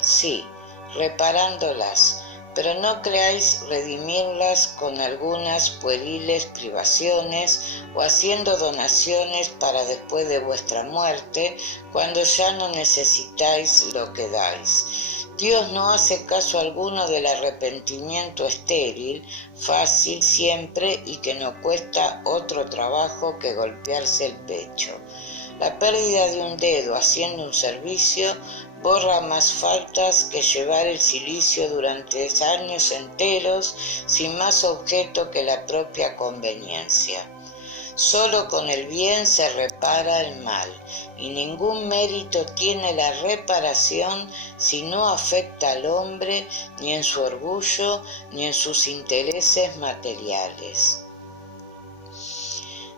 Sí, reparándolas, pero no creáis redimirlas con algunas pueriles privaciones o haciendo donaciones para después de vuestra muerte, cuando ya no necesitáis lo que dais. Dios no hace caso alguno del arrepentimiento estéril, fácil siempre y que no cuesta otro trabajo que golpearse el pecho. La pérdida de un dedo haciendo un servicio borra más faltas que llevar el cilicio durante años enteros sin más objeto que la propia conveniencia. Solo con el bien se repara el mal, y ningún mérito tiene la reparación si no afecta al hombre ni en su orgullo ni en sus intereses materiales.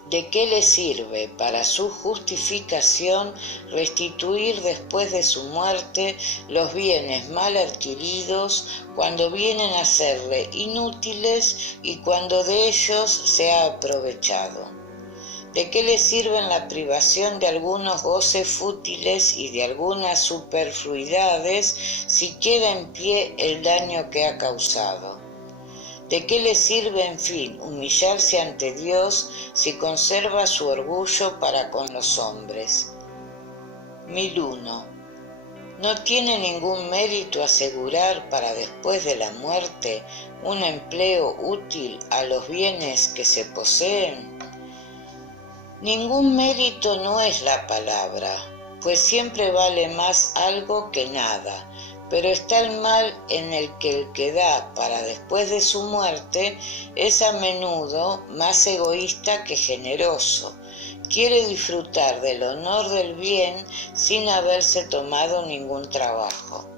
¿De qué le sirve para su justificación restituir después de su muerte los bienes mal adquiridos cuando vienen a serle inútiles y cuando de ellos se ha aprovechado? ¿De qué le sirven la privación de algunos goces fútiles y de algunas superfluidades si queda en pie el daño que ha causado? ¿De qué le sirve, en fin, humillarse ante Dios si conserva su orgullo para con los hombres? 1001. ¿No tiene ningún mérito asegurar para después de la muerte un empleo útil a los bienes que se poseen? Ningún mérito no es la palabra, pues siempre vale más algo que nada, pero está el mal en el que da para después de su muerte es a menudo más egoísta que generoso. Quiere disfrutar del honor del bien sin haberse tomado ningún trabajo.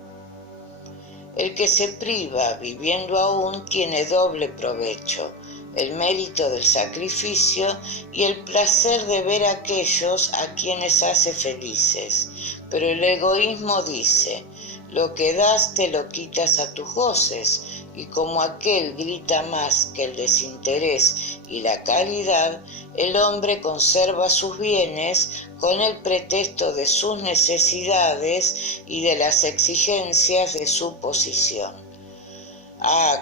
El que se priva viviendo aún tiene doble provecho, el mérito del sacrificio y el placer de ver a aquellos a quienes hace felices. Pero el egoísmo dice, lo que das te lo quitas a tus goces, y como aquel grita más que el desinterés y la caridad, el hombre conserva sus bienes con el pretexto de sus necesidades y de las exigencias de su posición.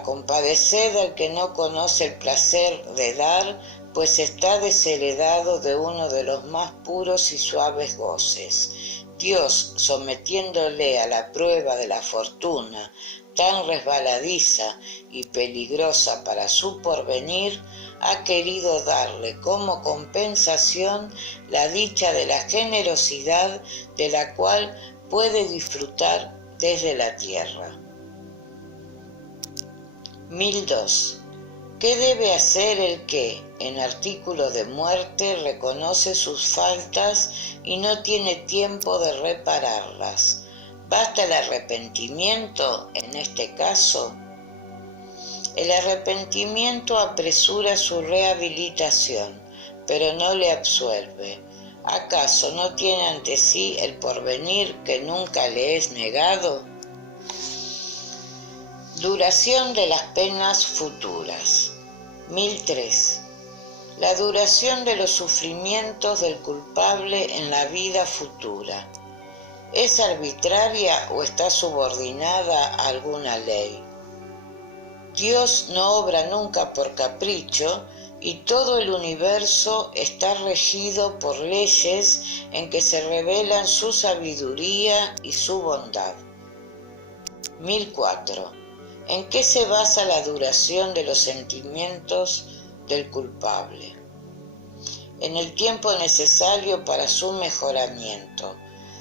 Compadeced al que no conoce el placer de dar, pues está desheredado de uno de los más puros y suaves goces. Dios, sometiéndole a la prueba de la fortuna, tan resbaladiza y peligrosa para su porvenir, ha querido darle como compensación la dicha de la generosidad de la cual puede disfrutar desde la tierra. 1002. ¿Qué debe hacer el que, en artículo de muerte, reconoce sus faltas y no tiene tiempo de repararlas? ¿Basta el arrepentimiento en este caso? El arrepentimiento apresura su rehabilitación, pero no le absuelve. ¿Acaso no tiene ante sí el porvenir que nunca le es negado? Duración de las penas futuras. 1003. La duración de los sufrimientos del culpable en la vida futura. ¿Es arbitraria o está subordinada a alguna ley? Dios no obra nunca por capricho y todo el universo está regido por leyes en que se revelan su sabiduría y su bondad. 1004. ¿En qué se basa la duración de los sentimientos del culpable? En el tiempo necesario para su mejoramiento,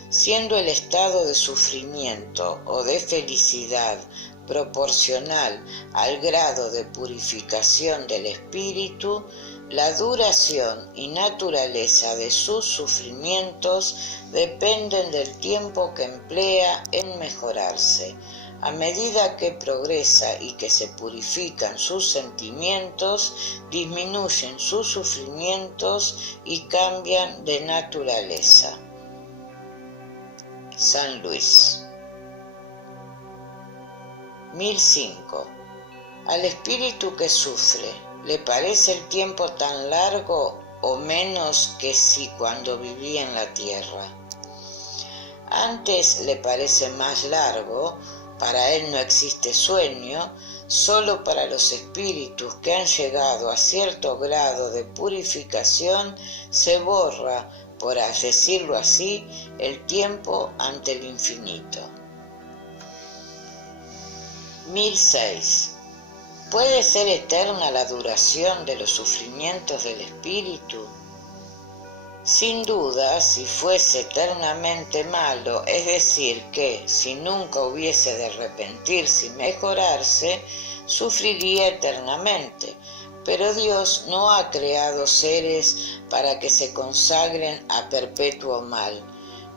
siendo el estado de sufrimiento o de felicidad proporcional al grado de purificación del espíritu, la duración y naturaleza de sus sufrimientos dependen del tiempo que emplea en mejorarse. A medida que progresa y que se purifican sus sentimientos, disminuyen sus sufrimientos y cambian de naturaleza. San Luis. 1005. Al espíritu que sufre, ¿le parece el tiempo tan largo o menos que si cuando vivía en la tierra? Antes le parece más largo. Para él no existe sueño, solo para los espíritus que han llegado a cierto grado de purificación se borra, por decirlo así, el tiempo ante el infinito. 1006. ¿Puede ser eterna la duración de los sufrimientos del espíritu? Sin duda, si fuese eternamente malo, es decir, que si nunca hubiese de arrepentirse y mejorarse, sufriría eternamente. Pero Dios no ha creado seres para que se consagren a perpetuo mal.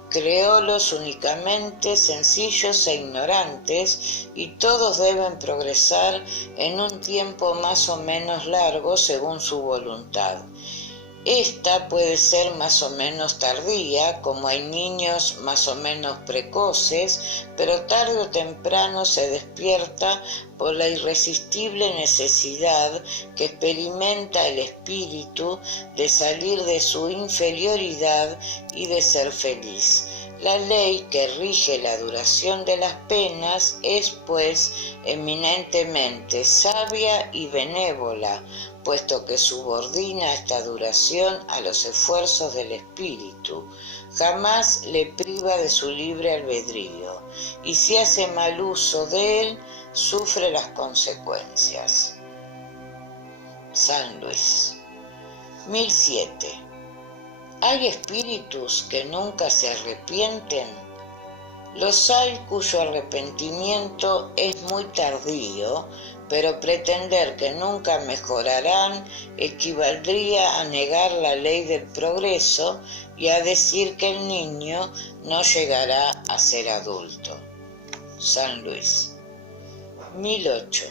Creólos únicamente sencillos e ignorantes, y todos deben progresar en un tiempo más o menos largo según su voluntad. Esta puede ser más o menos tardía, como hay niños más o menos precoces, pero tarde o temprano se despierta por la irresistible necesidad que experimenta el espíritu de salir de su inferioridad y de ser feliz. La ley que rige la duración de las penas es, pues, eminentemente sabia y benévola, puesto que subordina esta duración a los esfuerzos del espíritu, jamás le priva de su libre albedrío, y si hace mal uso de él, sufre las consecuencias. San Luis. 1007. ¿Hay espíritus que nunca se arrepienten? Los hay cuyo arrepentimiento es muy tardío, pero pretender que nunca mejorarán equivaldría a negar la ley del progreso y a decir que el niño no llegará a ser adulto. San Luis. 1008.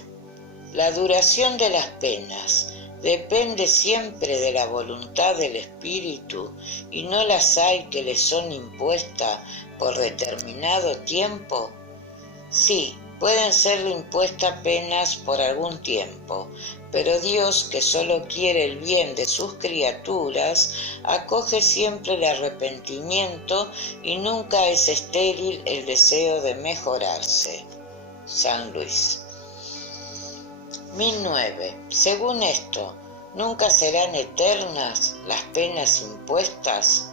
La duración de las penas depende siempre de la voluntad del espíritu y no las hay que le son impuestas por determinado tiempo. Sí, pueden serle impuestas penas por algún tiempo, pero Dios, que solo quiere el bien de sus criaturas, acoge siempre el arrepentimiento y nunca es estéril el deseo de mejorarse. San Luis. 1009. Según esto, ¿nunca serán eternas las penas impuestas?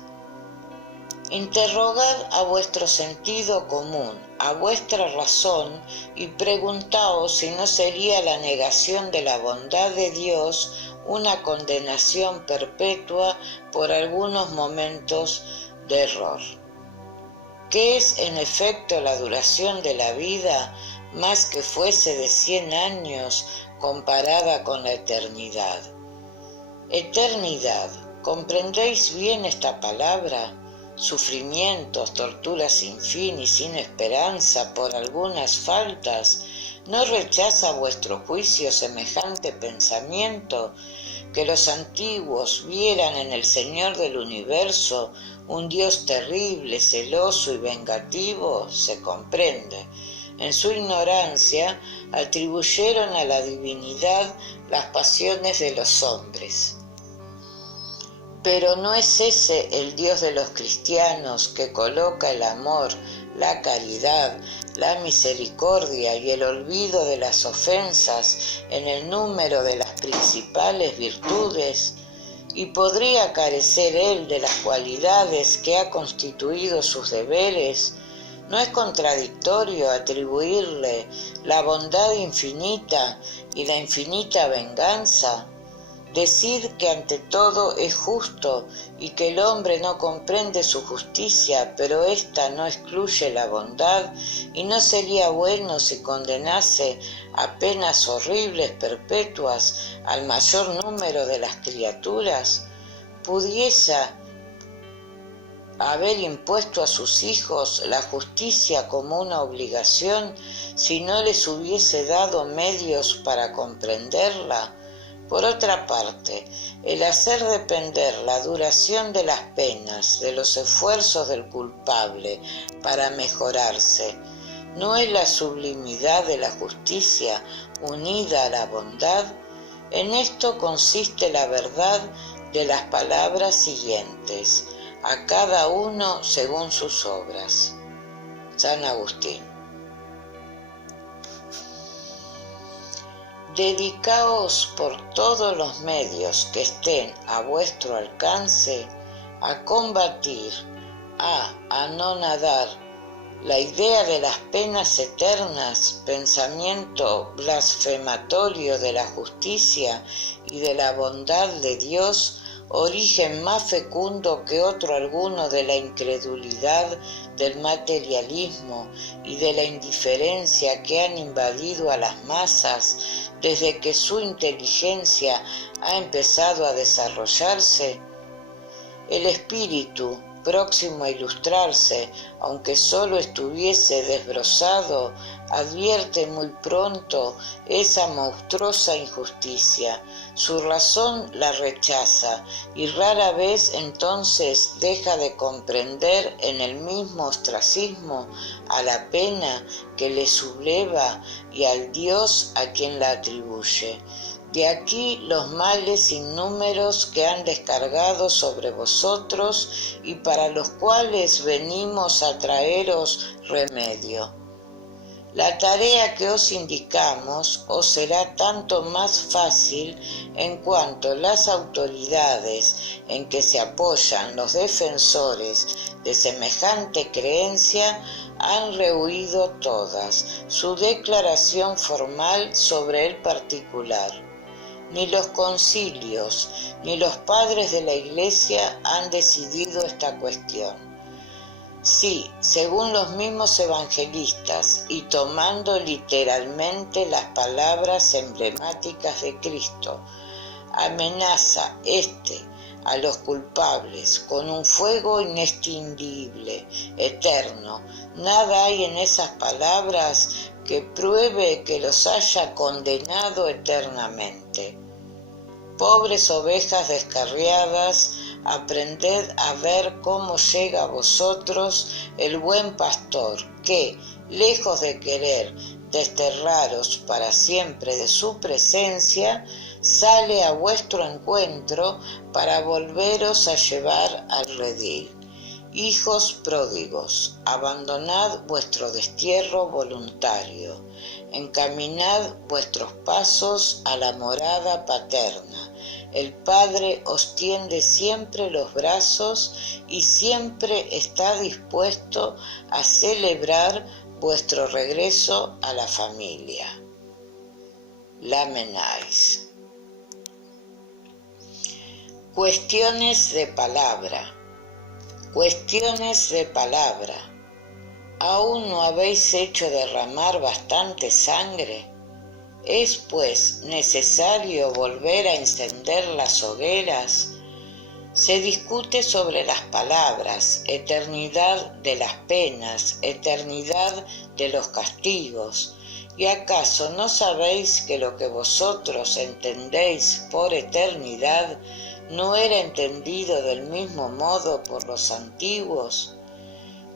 Interrogad a vuestro sentido común, a vuestra razón, y preguntaos si no sería la negación de la bondad de Dios una condenación perpetua por algunos momentos de error. ¿Qué es en efecto la duración de la vida más que fuese de 100 años comparada con la eternidad? Eternidad, ¿comprendéis bien esta palabra? Sufrimientos, torturas sin fin y sin esperanza por algunas faltas. ¿No rechaza vuestro juicio semejante pensamiento? Que los antiguos vieran en el Señor del universo un Dios terrible, celoso y vengativo, se comprende. En su ignorancia atribuyeron a la divinidad las pasiones de los hombres. Pero no es ese el Dios de los cristianos que coloca el amor, la caridad, la misericordia y el olvido de las ofensas en el número de las principales virtudes, y podría carecer él de las cualidades que ha constituido sus deberes. ¿No es contradictorio atribuirle la bondad infinita y la infinita venganza? Decir que ante todo es justo y que el hombre no comprende su justicia, pero ésta no excluye la bondad, y no sería bueno si condenase a penas horribles perpetuas al mayor número de las criaturas. ¿Pudiese haber impuesto a sus hijos la justicia como una obligación si no les hubiese dado medios para comprenderla? Por otra parte, el hacer depender la duración de las penas de los esfuerzos del culpable para mejorarse, ¿no es la sublimidad de la justicia unida a la bondad? En esto consiste la verdad de las palabras siguientes: a cada uno según sus obras. San Agustín. Dedicaos por todos los medios que estén a vuestro alcance a combatir, a anonadar la idea de las penas eternas, pensamiento blasfematorio de la justicia y de la bondad de Dios, origen más fecundo que otro alguno de la incredulidad, del materialismo y de la indiferencia que han invadido a las masas desde que su inteligencia ha empezado a desarrollarse. El espíritu, próximo a ilustrarse, aunque solo estuviese desbrozado, advierte muy pronto esa monstruosa injusticia. Su razón la rechaza y rara vez entonces deja de comprender en el mismo ostracismo a la pena que le subleva y al Dios a quien la atribuye. De aquí los males innúmeros que han descargado sobre vosotros y para los cuales venimos a traeros remedio. La tarea que os indicamos os será tanto más fácil en cuanto las autoridades en que se apoyan los defensores de semejante creencia han rehuido todas su declaración formal sobre el particular. Ni los concilios ni los padres de la Iglesia han decidido esta cuestión. Sí, según los mismos evangelistas y tomando literalmente las palabras emblemáticas de Cristo, amenaza a los culpables con un fuego inextinguible, eterno. Nada hay en esas palabras que pruebe que los haya condenado eternamente. Pobres ovejas descarriadas, aprended a ver cómo llega a vosotros el buen pastor, que, lejos de querer desterraros para siempre de su presencia, sale a vuestro encuentro para volveros a llevar al redil. Hijos pródigos, abandonad vuestro destierro voluntario, encaminad vuestros pasos a la morada paterna. El Padre os tiende siempre los brazos y siempre está dispuesto a celebrar vuestro regreso a la familia. Lamennais. Cuestiones de palabra. Cuestiones de palabra. ¿Aún no habéis hecho derramar bastante sangre? ¿Es, pues, necesario volver a encender las hogueras? Se discute sobre las palabras, eternidad de las penas, eternidad de los castigos. ¿Y acaso no sabéis que lo que vosotros entendéis por eternidad no era entendido del mismo modo por los antiguos?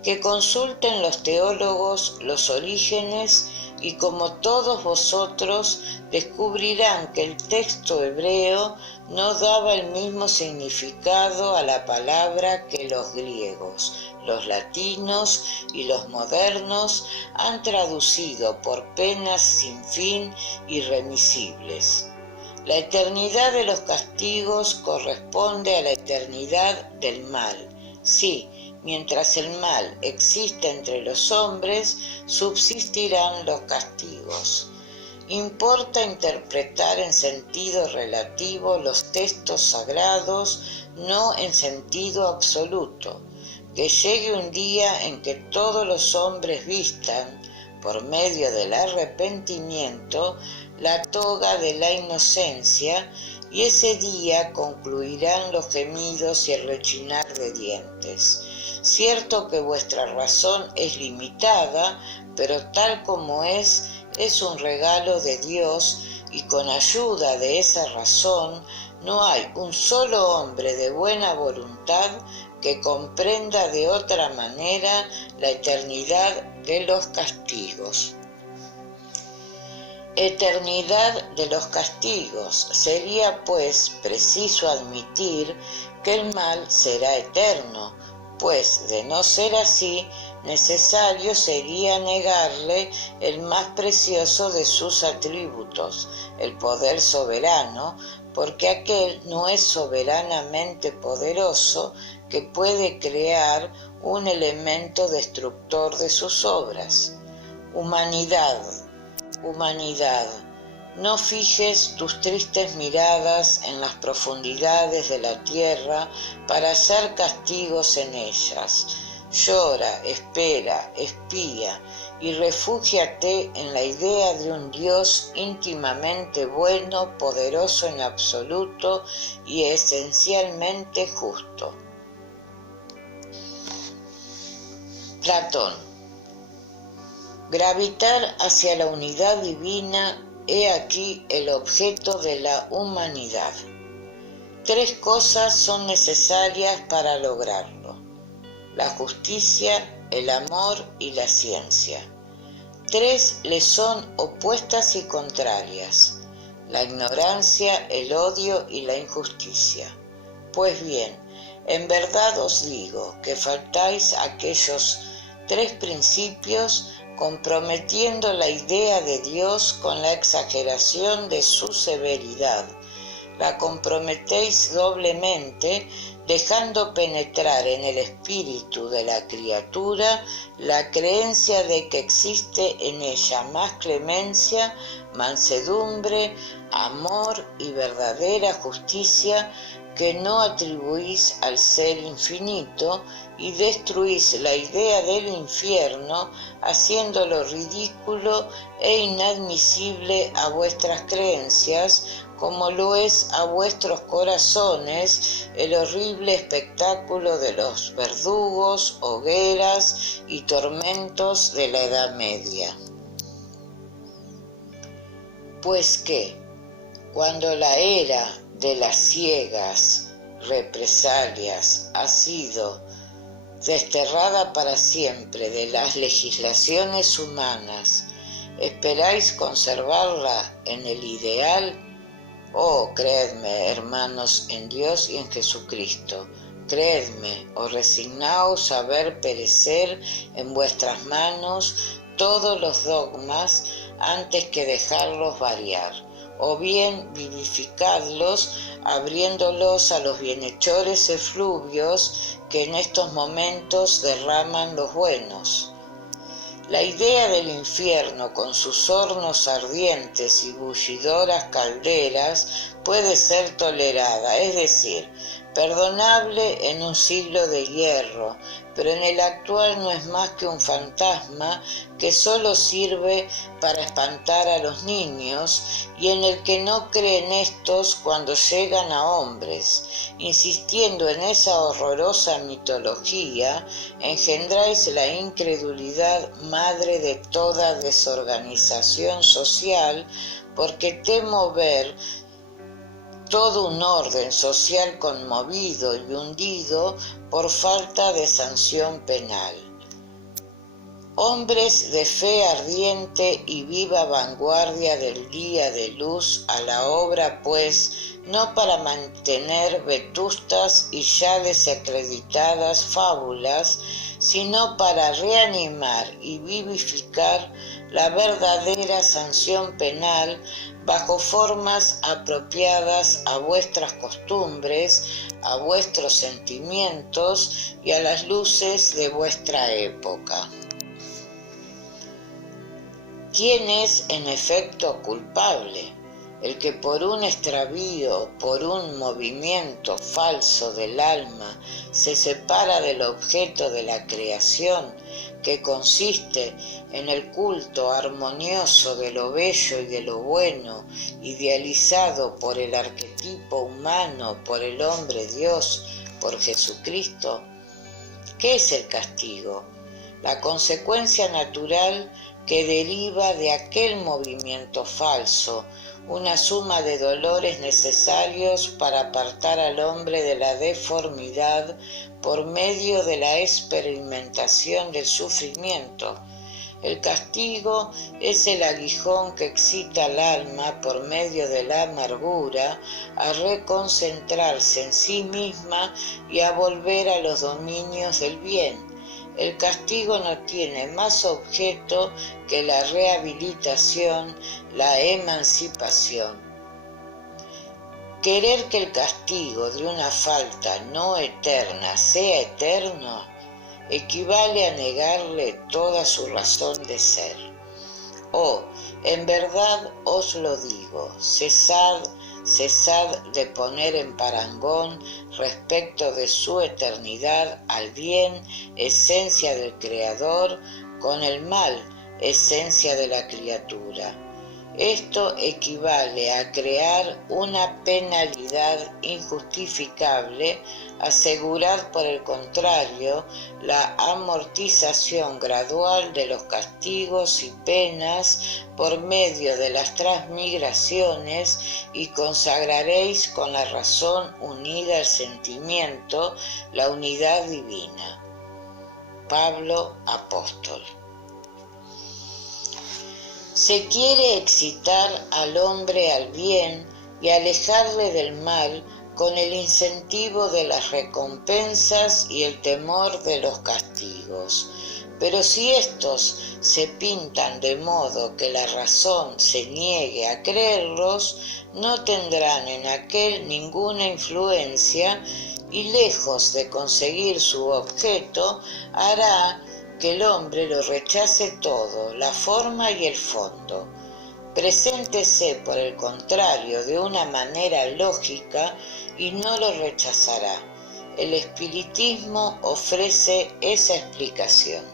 Que consulten los teólogos los orígenes y como todos vosotros descubrirán que el texto hebreo no daba el mismo significado a la palabra que los griegos, los latinos y los modernos han traducido por penas sin fin irremisibles. La eternidad de los castigos corresponde a la eternidad del mal. Sí, mientras el mal exista entre los hombres, subsistirán los castigos. Importa interpretar en sentido relativo los textos sagrados, no en sentido absoluto. Que llegue un día en que todos los hombres vistan, por medio del arrepentimiento, la toga de la inocencia, y ese día concluirán los gemidos y el rechinar de dientes. Cierto que vuestra razón es limitada, pero tal como es un regalo de Dios, y con ayuda de esa razón no hay un solo hombre de buena voluntad que comprenda de otra manera la eternidad de los castigos. Eternidad de los castigos. Sería, pues, preciso admitir que el mal será eterno, pues, de no ser así, necesario sería negarle el más precioso de sus atributos, el poder soberano, porque aquel no es soberanamente poderoso que puede crear un elemento destructor de sus obras. Humanidad, no fijes tus tristes miradas en las profundidades de la tierra para hacer castigos en ellas. Llora, espera, espía y refúgiate en la idea de un Dios íntimamente bueno, poderoso en absoluto y esencialmente justo. Platón. Gravitar hacia la unidad divina, he aquí el objeto de la humanidad. 3 cosas son necesarias para lograrlo: la justicia, el amor y la ciencia. 3 le son opuestas y contrarias: la ignorancia, el odio y la injusticia. Pues bien, en verdad os digo que faltáis aquellos 3 principios, comprometiendo la idea de Dios con la exageración de su severidad. La comprometéis doblemente, dejando penetrar en el espíritu de la criatura la creencia de que existe en ella más clemencia, mansedumbre, amor y verdadera justicia que no atribuís al ser infinito, y destruís la idea del infierno, haciéndolo ridículo e inadmisible a vuestras creencias, como lo es a vuestros corazones el horrible espectáculo de los verdugos, hogueras y tormentos de la Edad Media. Pues que, cuando la era de las ciegas represalias ha sido desterrada para siempre de las legislaciones humanas, ¿esperáis conservarla en el ideal? Oh, creedme, hermanos, en Dios y en Jesucristo. Creedme, o resignaos a ver perecer en vuestras manos todos los dogmas antes que dejarlos variar, o bien vivificadlos abriéndolos a los bienhechores efluvios que en estos momentos derraman los buenos. La idea del infierno con sus hornos ardientes y bullidoras calderas puede ser tolerada, es decir, perdonable en un siglo de hierro, pero en el actual no es más que un fantasma que solo sirve para espantar a los niños y en el que no creen estos cuando llegan a hombres. Insistiendo en esa horrorosa mitología, engendráis la incredulidad madre de toda desorganización social, porque temo ver todo un orden social conmovido y hundido por falta de sanción penal. Hombres de fe ardiente y viva vanguardia del día de luz a la obra, pues, no para mantener vetustas y ya desacreditadas fábulas, sino para reanimar y vivificar la verdadera sanción penal bajo formas apropiadas a vuestras costumbres, a vuestros sentimientos y a las luces de vuestra época. ¿Quién es en efecto culpable? El que por un extravío, por un movimiento falso del alma, se separa del objeto de la creación, que consiste en el culto armonioso de lo bello y de lo bueno, idealizado por el arquetipo humano, por el hombre Dios, por Jesucristo. ¿Qué es el castigo? La consecuencia natural que deriva de aquel movimiento falso, una suma de dolores necesarios para apartar al hombre de la deformidad por medio de la experimentación del sufrimiento. El castigo es el aguijón que excita al alma por medio de la amargura a reconcentrarse en sí misma y a volver a los dominios del bien. El castigo no tiene más objeto que la rehabilitación, la emancipación. Querer que el castigo de una falta no eterna sea eterno equivale a negarle toda su razón de ser. Oh, en verdad os lo digo, cesad de poner en parangón respecto de su eternidad al bien, esencia del Creador, con el mal, esencia de la criatura. Esto equivale a crear una penalidad injustificable, asegurar por el contrario la amortización gradual de los castigos y penas por medio de las transmigraciones y consagraréis con la razón unida al sentimiento la unidad divina. Pablo, apóstol. Se quiere excitar al hombre al bien y alejarle del mal con el incentivo de las recompensas y el temor de los castigos. Pero si estos se pintan de modo que la razón se niegue a creerlos, no tendrán en aquel ninguna influencia y lejos de conseguir su objeto, hará que el hombre lo rechace todo, la forma y el fondo. Preséntese, por el contrario, de una manera lógica y no lo rechazará. el espiritismo ofrece esa explicación.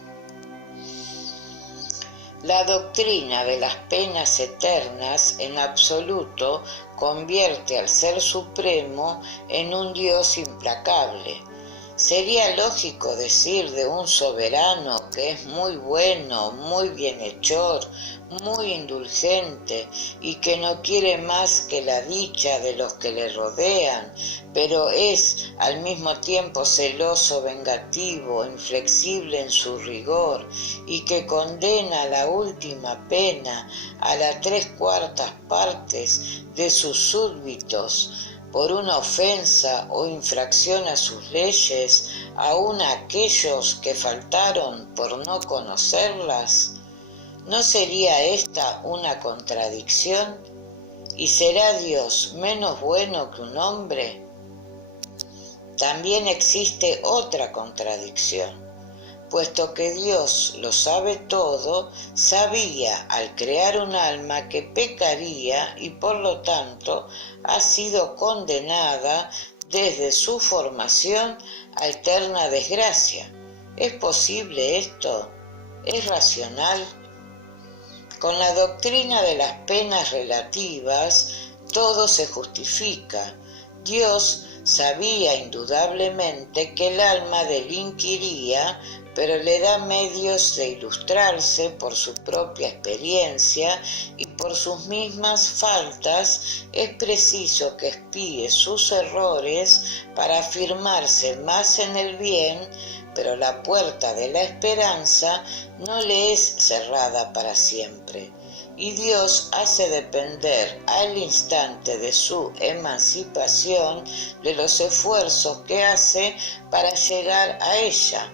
La doctrina de las penas eternas en absoluto convierte al Ser Supremo en un Dios implacable. Sería lógico decir de un soberano que es muy bueno, muy bienhechor, muy indulgente y que no quiere más que la dicha de los que le rodean, pero es al mismo tiempo celoso, vengativo, inflexible en su rigor y que condena la última pena a las 3/4 partes de sus súbditos por una ofensa o infracción a sus leyes, aun a aquellos que faltaron por no conocerlas? ¿No sería esta una contradicción? ¿Y será Dios menos bueno que un hombre? También existe otra contradicción. Puesto que Dios lo sabe todo, sabía al crear un alma que pecaría y por lo tanto ha sido condenada desde su formación a eterna desgracia. ¿Es posible esto? ¿Es racional? Con la doctrina de las penas relativas, todo se justifica. Dios sabía indudablemente que el alma delinquiría, pero le da medios de ilustrarse por su propia experiencia y por sus mismas faltas. Es preciso que expíe sus errores para afirmarse más en el bien, pero la puerta de la esperanza no le es cerrada para siempre, y Dios hace depender al instante de su emancipación de los esfuerzos que hace para llegar a ella.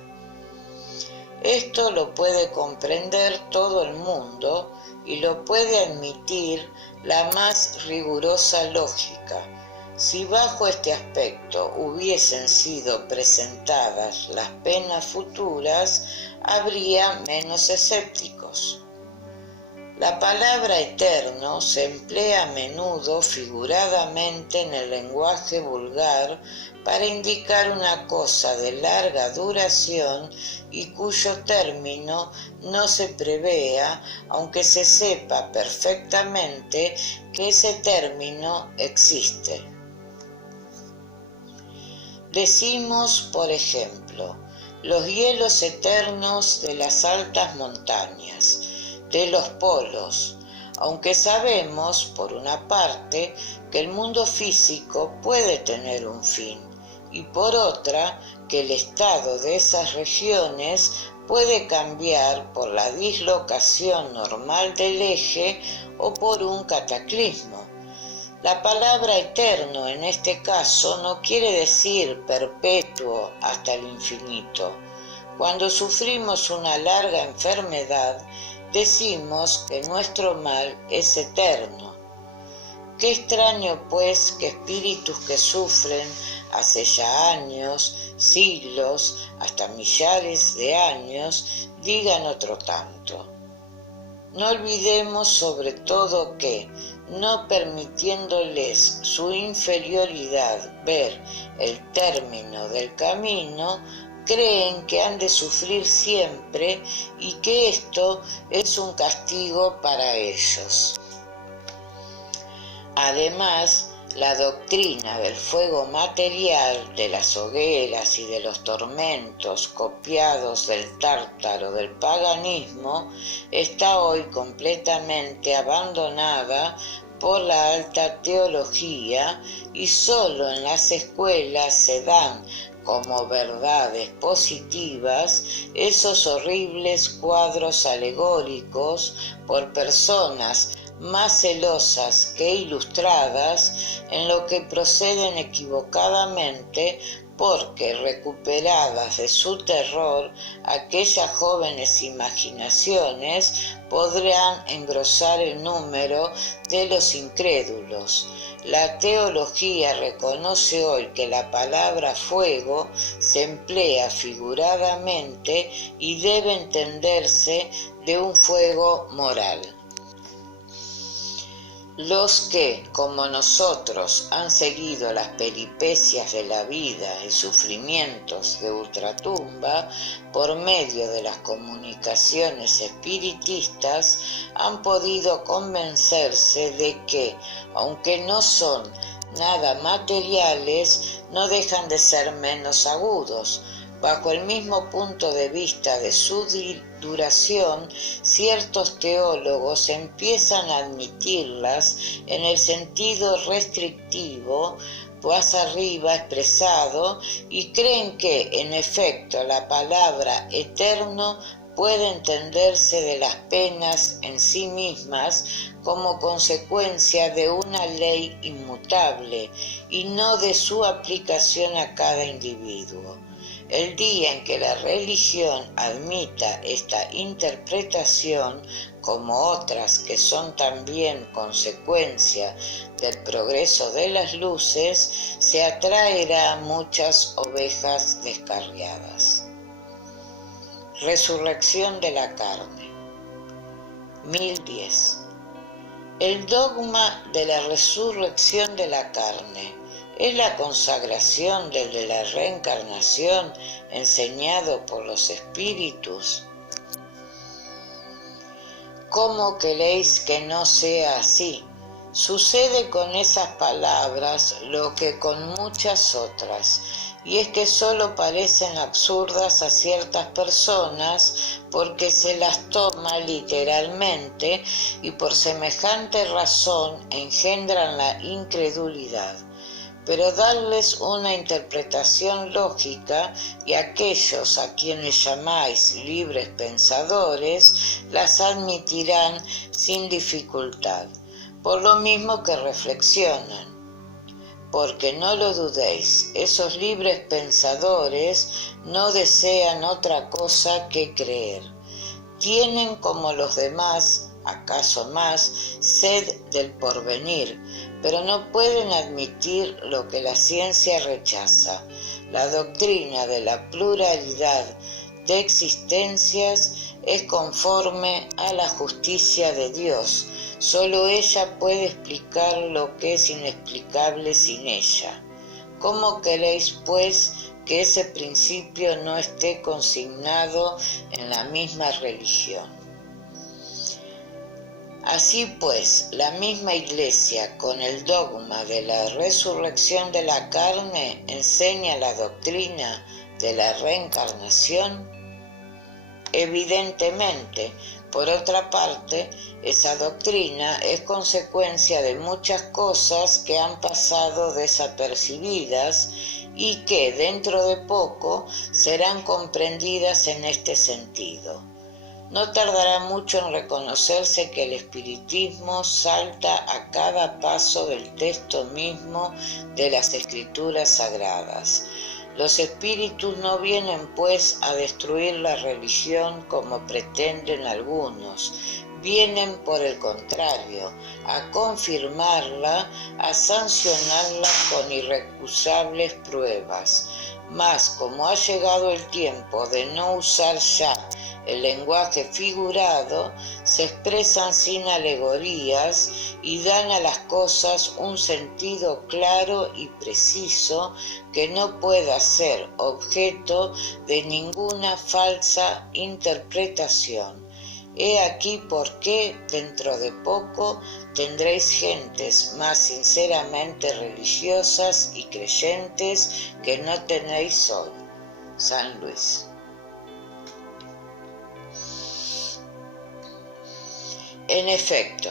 Esto lo puede comprender todo el mundo y lo puede admitir la más rigurosa lógica. Si bajo este aspecto hubiesen sido presentadas las penas futuras, habría menos escépticos. La palabra eterno se emplea a menudo figuradamente en el lenguaje vulgar para indicar una cosa de larga duración y cuyo término no se prevea, aunque se sepa perfectamente que ese término existe. Decimos, por ejemplo, los hielos eternos de las altas montañas, de los polos, aunque sabemos, por una parte, que el mundo físico puede tener un fin, y por otra, que el estado de esas regiones puede cambiar por la dislocación normal del eje o por un cataclismo. La palabra eterno en este caso no quiere decir perpetuo hasta el infinito. Cuando sufrimos una larga enfermedad, decimos que nuestro mal es eterno. Qué extraño, pues, que espíritus que sufren hace ya años, siglos, hasta millares de años, digan otro tanto. No olvidemos sobre todo que, no permitiéndoles su inferioridad ver el término del camino, creen que han de sufrir siempre y que esto es un castigo para ellos. Además, la doctrina del fuego material, de las hogueras y de los tormentos copiados del tártaro del paganismo, está hoy completamente abandonada por la alta teología y solo en las escuelas se dan como verdades positivas esos horribles cuadros alegóricos por personas más celosas que ilustradas, en lo que proceden equivocadamente porque, recuperadas de su terror, aquellas jóvenes imaginaciones podrán engrosar el número de los incrédulos. La teología reconoce hoy que la palabra fuego se emplea figuradamente y debe entenderse de un fuego moral. Los que, como nosotros, han seguido las peripecias de la vida y sufrimientos de ultratumba por medio de las comunicaciones espiritistas, han podido convencerse de que, aunque no son nada materiales, no dejan de ser menos agudos. Bajo el mismo punto de vista de su duración, ciertos teólogos empiezan a admitirlas en el sentido restrictivo más arriba expresado y creen que, en efecto, la palabra eterno puede entenderse de las penas en sí mismas como consecuencia de una ley inmutable y no de su aplicación a cada individuo. El día en que la religión admita esta interpretación, como otras que son también consecuencia del progreso de las luces, se atraerá muchas ovejas descarriadas. Resurrección de la carne. 1010. El dogma de la resurrección de la carne es la consagración del de la reencarnación enseñado por los espíritus. ¿Cómo queréis que no sea así? Sucede con esas palabras lo que con muchas otras, y es que solo parecen absurdas a ciertas personas porque se las toma literalmente y por semejante razón engendran la incredulidad. Pero darles una interpretación lógica y aquellos a quienes llamáis libres pensadores las admitirán sin dificultad, por lo mismo que reflexionan. Porque no lo dudéis, esos libres pensadores no desean otra cosa que creer. Tienen como los demás, acaso más, sed del porvenir, pero no pueden admitir lo que la ciencia rechaza, la doctrina de la pluralidad de existencias es conforme a la justicia de Dios. Solo ella puede explicar lo que es inexplicable sin ella. ¿Cómo queréis, pues, que ese principio no esté consignado en la misma religión? Así pues, la misma Iglesia, con el dogma de la resurrección de la carne, enseña la doctrina de la reencarnación. Evidentemente, por otra parte, esa doctrina es consecuencia de muchas cosas que han pasado desapercibidas y que dentro de poco serán comprendidas en este sentido. No tardará mucho en reconocerse que el espiritismo salta a cada paso del texto mismo de las escrituras sagradas. Los espíritus no vienen, pues, a destruir la religión como pretenden algunos. Vienen, por el contrario, a confirmarla, a sancionarla con irrecusables pruebas. Mas, como ha llegado el tiempo de no usar ya el lenguaje figurado, se expresan sin alegorías y dan a las cosas un sentido claro y preciso que no pueda ser objeto de ninguna falsa interpretación. He aquí por qué dentro de poco tendréis gentes más sinceramente religiosas y creyentes que no tenéis hoy. San Luis. En efecto,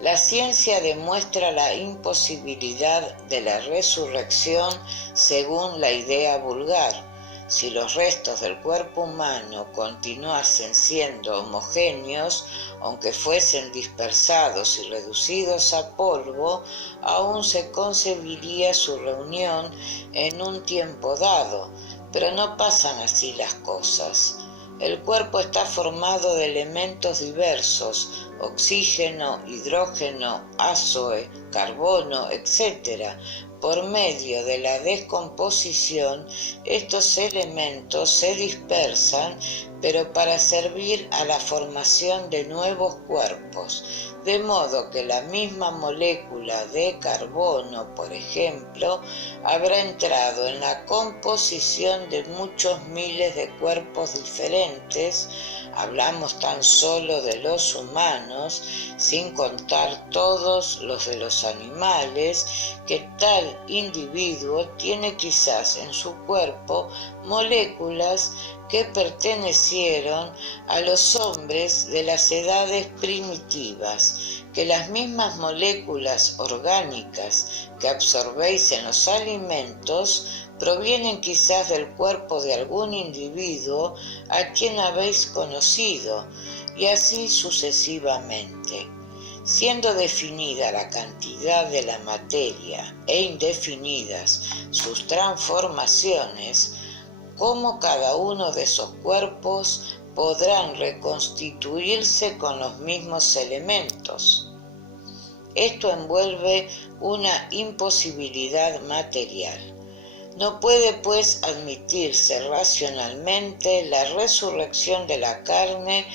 la ciencia demuestra la imposibilidad de la resurrección según la idea vulgar. Si los restos del cuerpo humano continuasen siendo homogéneos, aunque fuesen dispersados y reducidos a polvo, aún se concebiría su reunión en un tiempo dado, pero no pasan así las cosas. El cuerpo está formado de elementos diversos, oxígeno, hidrógeno, ázoe, carbono, etc. Por medio de la descomposición, estos elementos se dispersan, pero para servir a la formación de nuevos cuerpos. de modo que la misma molécula de carbono, por ejemplo, habrá entrado en la composición de muchos miles de cuerpos diferentes. Hablamos tan solo de los humanos, sin contar todos los de los animales, que tal individuo tiene quizás en su cuerpo moléculas que pertenecieron a los hombres de las edades primitivas, que las mismas moléculas orgánicas que absorbéis en los alimentos provienen quizás del cuerpo de algún individuo a quien habéis conocido, y así sucesivamente. Siendo definida la cantidad de la materia e indefinidas sus transformaciones, ¿cómo cada uno de esos cuerpos podrán reconstituirse con los mismos elementos? Esto envuelve una imposibilidad material. No puede, pues, admitirse racionalmente la resurrección de la carne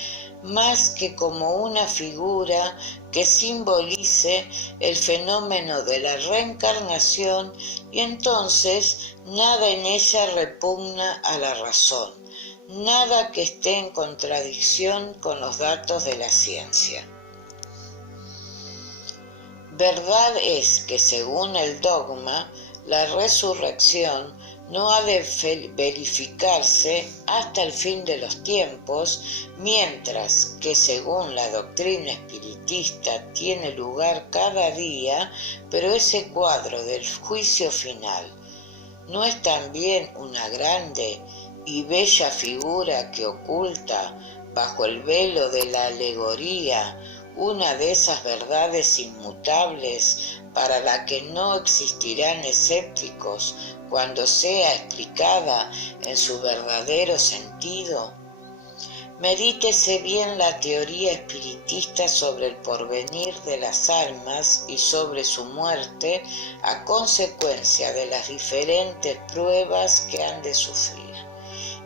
más que como una figura que simbolice el fenómeno de la reencarnación, y entonces nada en ella repugna a la razón, nada que esté en contradicción con los datos de la ciencia. Verdad es que, según el dogma, la resurrección no ha de verificarse hasta el fin de los tiempos, mientras que, según la doctrina espiritista, tiene lugar cada día, pero ese cuadro del juicio final ¿no es también una grande y bella figura que oculta, bajo el velo de la alegoría, una de esas verdades inmutables para la que no existirán escépticos cuando sea explicada en su verdadero sentido? Medítese bien la teoría espiritista sobre el porvenir de las almas y sobre su muerte a consecuencia de las diferentes pruebas que han de sufrir,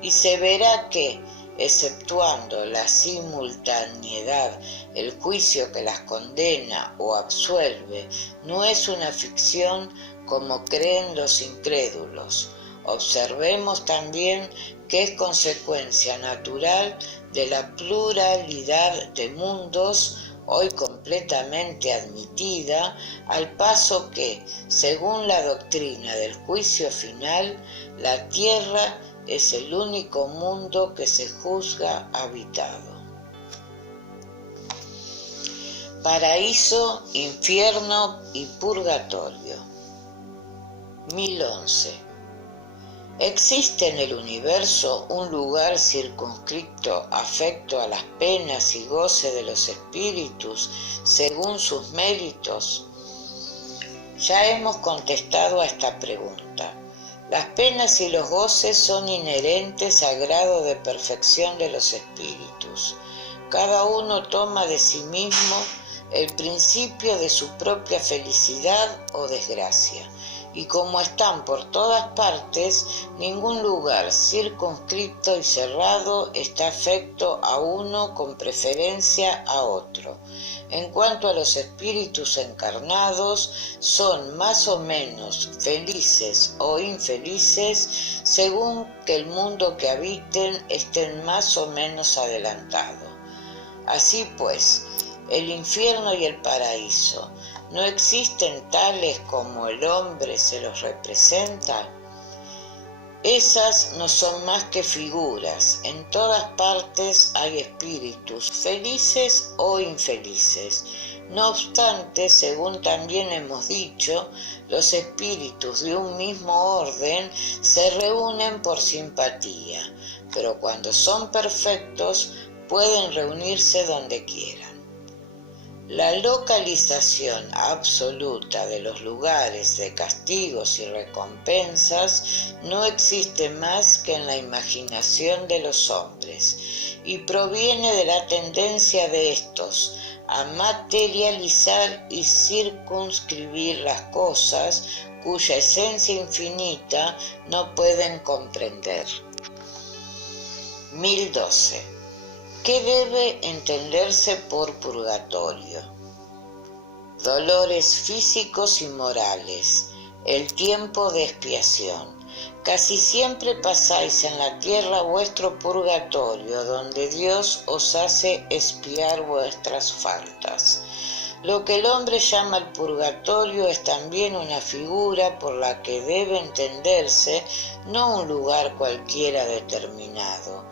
y se verá que, exceptuando la simultaneidad, el juicio que las condena o absuelve no es una ficción como creen los incrédulos. Observemos también que es consecuencia natural de la pluralidad de mundos hoy completamente admitida, al paso que, según la doctrina del juicio final, la tierra es el único mundo que se juzga habitado. Paraíso, infierno y purgatorio. 1011. ¿Existe en el universo un lugar circunscrito afecto a las penas y goce de los espíritus según sus méritos? Ya hemos contestado a esta pregunta. Las penas y los goces son inherentes al grado de perfección de los espíritus. Cada uno toma de sí mismo el principio de su propia felicidad o desgracia, y como están por todas partes, ningún lugar circunscrito y cerrado está afecto a uno con preferencia a otro. En cuanto a los espíritus encarnados, son más o menos felices o infelices según que el mundo que habiten estén más o menos adelantado. Así pues, el infierno y el paraíso ¿no existen tales como el hombre se los representa? Esas no son más que figuras. En todas partes hay espíritus, felices o infelices. No obstante, según también hemos dicho, los espíritus de un mismo orden se reúnen por simpatía, pero cuando son perfectos pueden reunirse donde quieran. La localización absoluta de los lugares de castigos y recompensas no existe más que en la imaginación de los hombres, y proviene de la tendencia de estos a materializar y circunscribir las cosas cuya esencia infinita no pueden comprender. 1012. ¿Qué debe entenderse por purgatorio? dolores físicos y morales, el tiempo de expiación. Casi siempre pasáis en la tierra vuestro purgatorio, donde Dios os hace expiar vuestras faltas. Lo que el hombre llama el purgatorio es también una figura por la que debe entenderse no un lugar cualquiera determinado,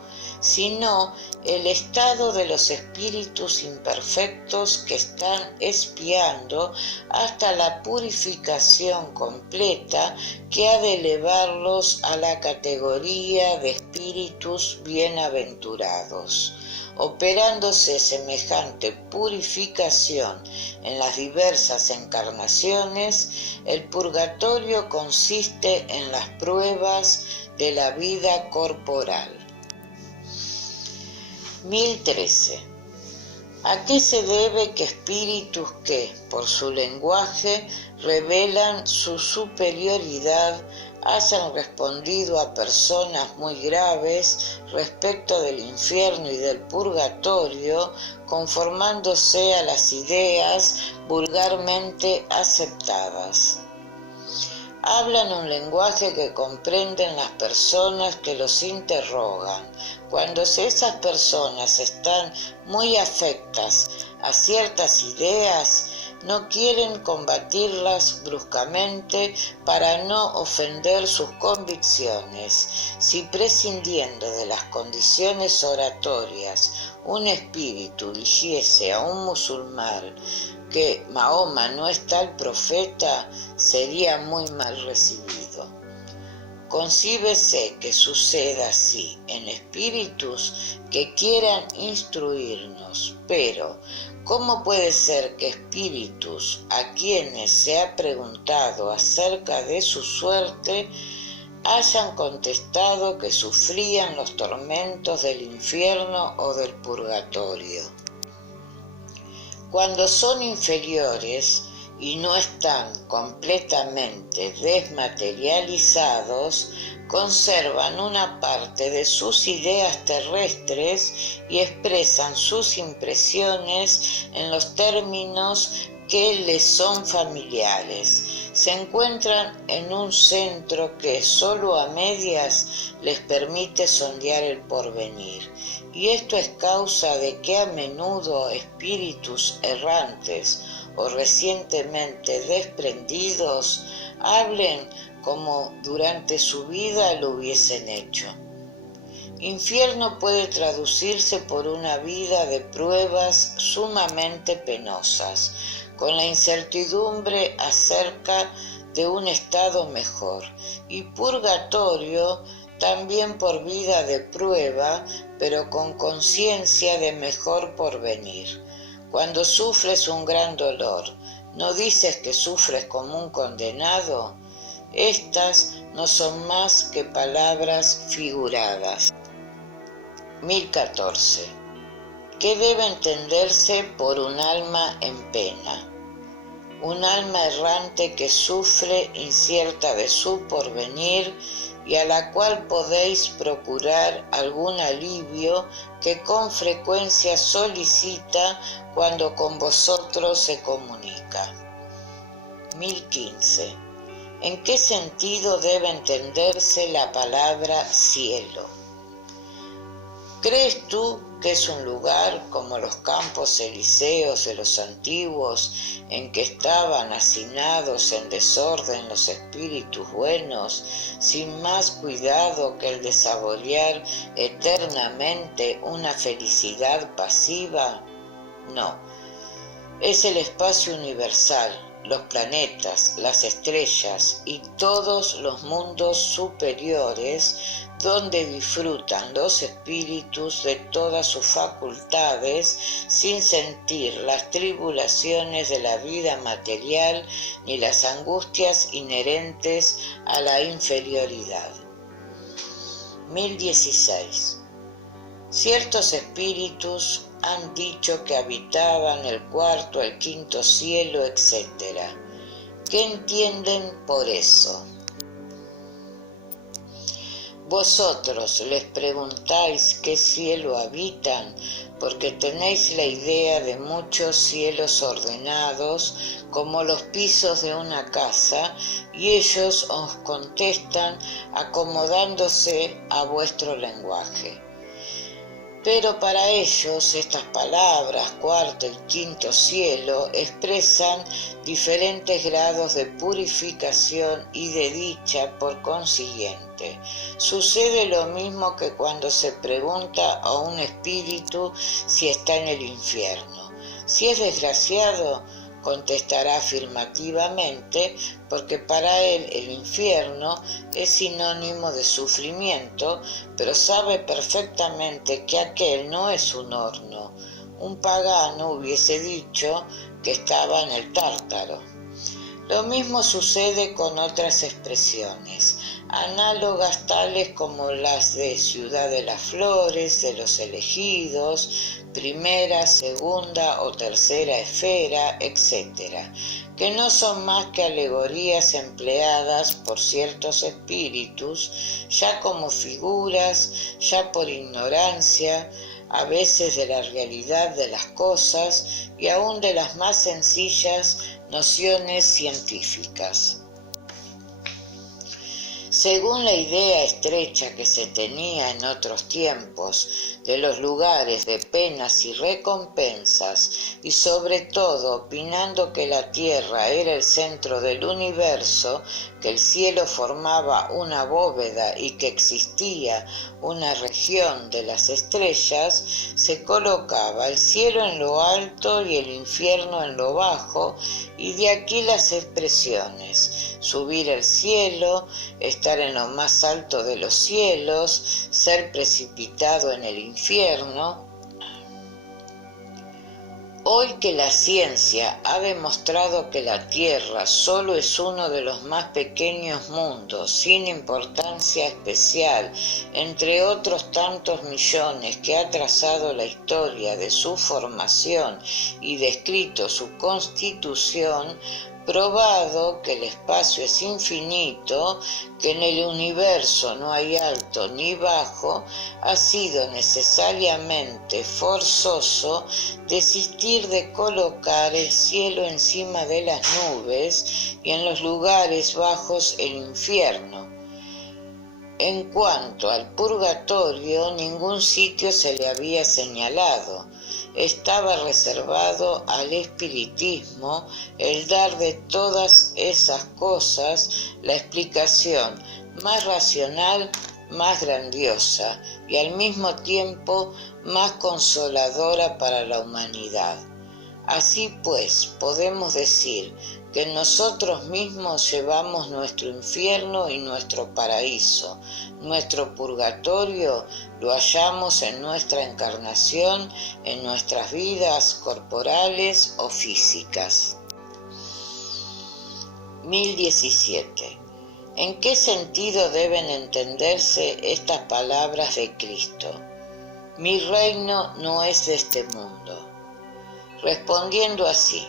sino el estado de los espíritus imperfectos que están expiando hasta la purificación completa que ha de elevarlos a la categoría de espíritus bienaventurados. Operándose semejante purificación en las diversas encarnaciones, el purgatorio consiste en las pruebas de la vida corporal. 1013. ¿A qué se debe que espíritus que, por su lenguaje, revelan su superioridad, hayan respondido a personas muy graves respecto del infierno y del purgatorio, conformándose a las ideas vulgarmente aceptadas? Hablan un lenguaje que comprenden las personas que los interrogan. Cuando esas personas están muy afectas a ciertas ideas, no quieren combatirlas bruscamente para no ofender sus convicciones. Si prescindiendo de las condiciones oratorias un espíritu dijese a un musulmán que Mahoma no es tal profeta, sería muy mal recibido. Concíbese que suceda así en espíritus que quieran instruirnos, pero ¿cómo puede ser que espíritus a quienes se ha preguntado acerca de su suerte hayan contestado que sufrían los tormentos del infierno o del purgatorio? Cuando son inferiores y no están completamente desmaterializados, conservan una parte de sus ideas terrestres y expresan sus impresiones en los términos que les son familiares. Se encuentran en un centro que solo a medias les permite sondear el porvenir, y esto es causa de que a menudo espíritus errantes o recientemente desprendidos hablen como durante su vida lo hubiesen hecho. Infierno puede traducirse por una vida de pruebas sumamente penosas, con la incertidumbre acerca de un estado mejor, y purgatorio también por vida de prueba, pero con conciencia de mejor porvenir. Cuando sufres un gran dolor, ¿no dices que sufres como un condenado? Estas no son más que palabras figuradas. 1014. ¿Qué debe entenderse por un alma en pena? Un alma errante que sufre incierta de su porvenir y a la cual podéis procurar algún alivio que con frecuencia solicita cuando con vosotros se comunica. 1015. ¿En qué sentido debe entenderse la palabra cielo? ¿Crees tú que es un lugar como los campos elíseos de los antiguos, en que estaban hacinados en desorden los espíritus buenos, sin más cuidado que el de saborear eternamente una felicidad pasiva? No, es el espacio universal, los planetas, las estrellas y todos los mundos superiores, donde disfrutan los espíritus de todas sus facultades sin sentir las tribulaciones de la vida material ni las angustias inherentes a la inferioridad. 1016. Ciertos espíritus han dicho que habitaban el cuarto, el quinto cielo, etc. ¿Qué entienden por eso? Vosotros les preguntáis qué cielo habitan, porque tenéis la idea de muchos cielos ordenados como los pisos de una casa, y ellos os contestan acomodándose a vuestro lenguaje. Pero para ellos estas palabras, cuarto y quinto cielo, expresan diferentes grados de purificación y de dicha por consiguiente. Sucede lo mismo que cuando se pregunta a un espíritu si está en el infierno. Si es desgraciado, contestará afirmativamente, porque para él el infierno es sinónimo de sufrimiento, pero sabe perfectamente que aquel no es un horno. Un pagano hubiese dicho que estaba en el Tártaro. Lo mismo sucede con otras expresiones, análogas tales como las de Ciudad de las Flores, de los elegidos, primera, segunda o tercera esfera, etc., que no son más que alegorías empleadas por ciertos espíritus, ya como figuras, ya por ignorancia, a veces de la realidad de las cosas y aún de las más sencillas nociones científicas. Según la idea estrecha que se tenía en otros tiempos de los lugares de penas y recompensas, y sobre todo opinando que la tierra era el centro del universo, que el cielo formaba una bóveda y que existía una región de las estrellas, se colocaba el cielo en lo alto y el infierno en lo bajo, y de aquí las expresiones: subir al cielo, estar en lo más alto de los cielos, ser precipitado en el infierno. Hoy que la ciencia ha demostrado que la Tierra solo es uno de los más pequeños mundos, sin importancia especial, entre otros tantos millones que ha trazado la historia de su formación y descrito su constitución, probado que el espacio es infinito, que en el universo no hay alto ni bajo, ha sido necesariamente forzoso desistir de colocar el cielo encima de las nubes y en los lugares bajos el infierno. En cuanto al purgatorio, ningún sitio se le había señalado. Estaba reservado al espiritismo el dar de todas esas cosas la explicación más racional, más grandiosa y al mismo tiempo más consoladora para la humanidad. Así pues, podemos decir que nosotros mismos llevamos nuestro infierno y nuestro paraíso. Nuestro purgatorio lo hallamos en nuestra encarnación, en nuestras vidas corporales o físicas. 1017. ¿En qué sentido deben entenderse estas palabras de Cristo? Mi reino no es de este mundo. Respondiendo así,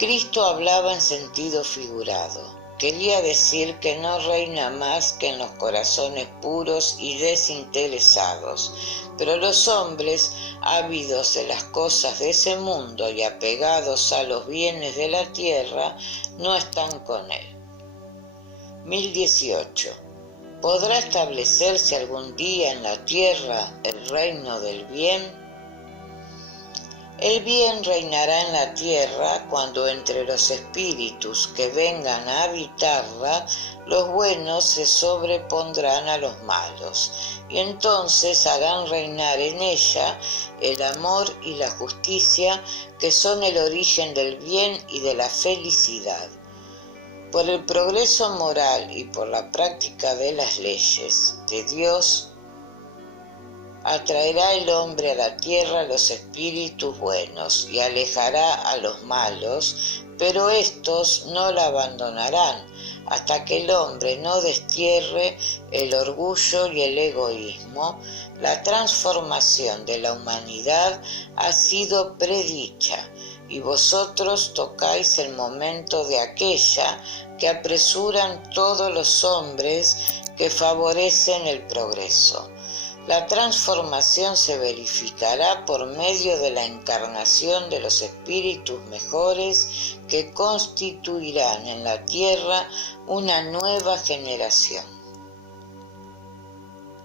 Cristo hablaba en sentido figurado. Quería decir que no reina más que en los corazones puros y desinteresados, pero los hombres, ávidos de las cosas de ese mundo y apegados a los bienes de la tierra, no están con él. 1018. ¿Podrá establecerse algún día en la tierra el reino del bien? El bien reinará en la tierra cuando entre los espíritus que vengan a habitarla, los buenos se sobrepondrán a los malos, y entonces harán reinar en ella el amor y la justicia, que son el origen del bien y de la felicidad. Por el progreso moral y por la práctica de las leyes de Dios, atraerá el hombre a la tierra los espíritus buenos y alejará a los malos, pero éstos no la abandonarán hasta que el hombre no destierre el orgullo y el egoísmo. La transformación de la humanidad ha sido predicha y vosotros tocáis el momento de aquella que apresuran todos los hombres que favorecen el progreso. La transformación se verificará por medio de la encarnación de los espíritus mejores que constituirán en la tierra una nueva generación.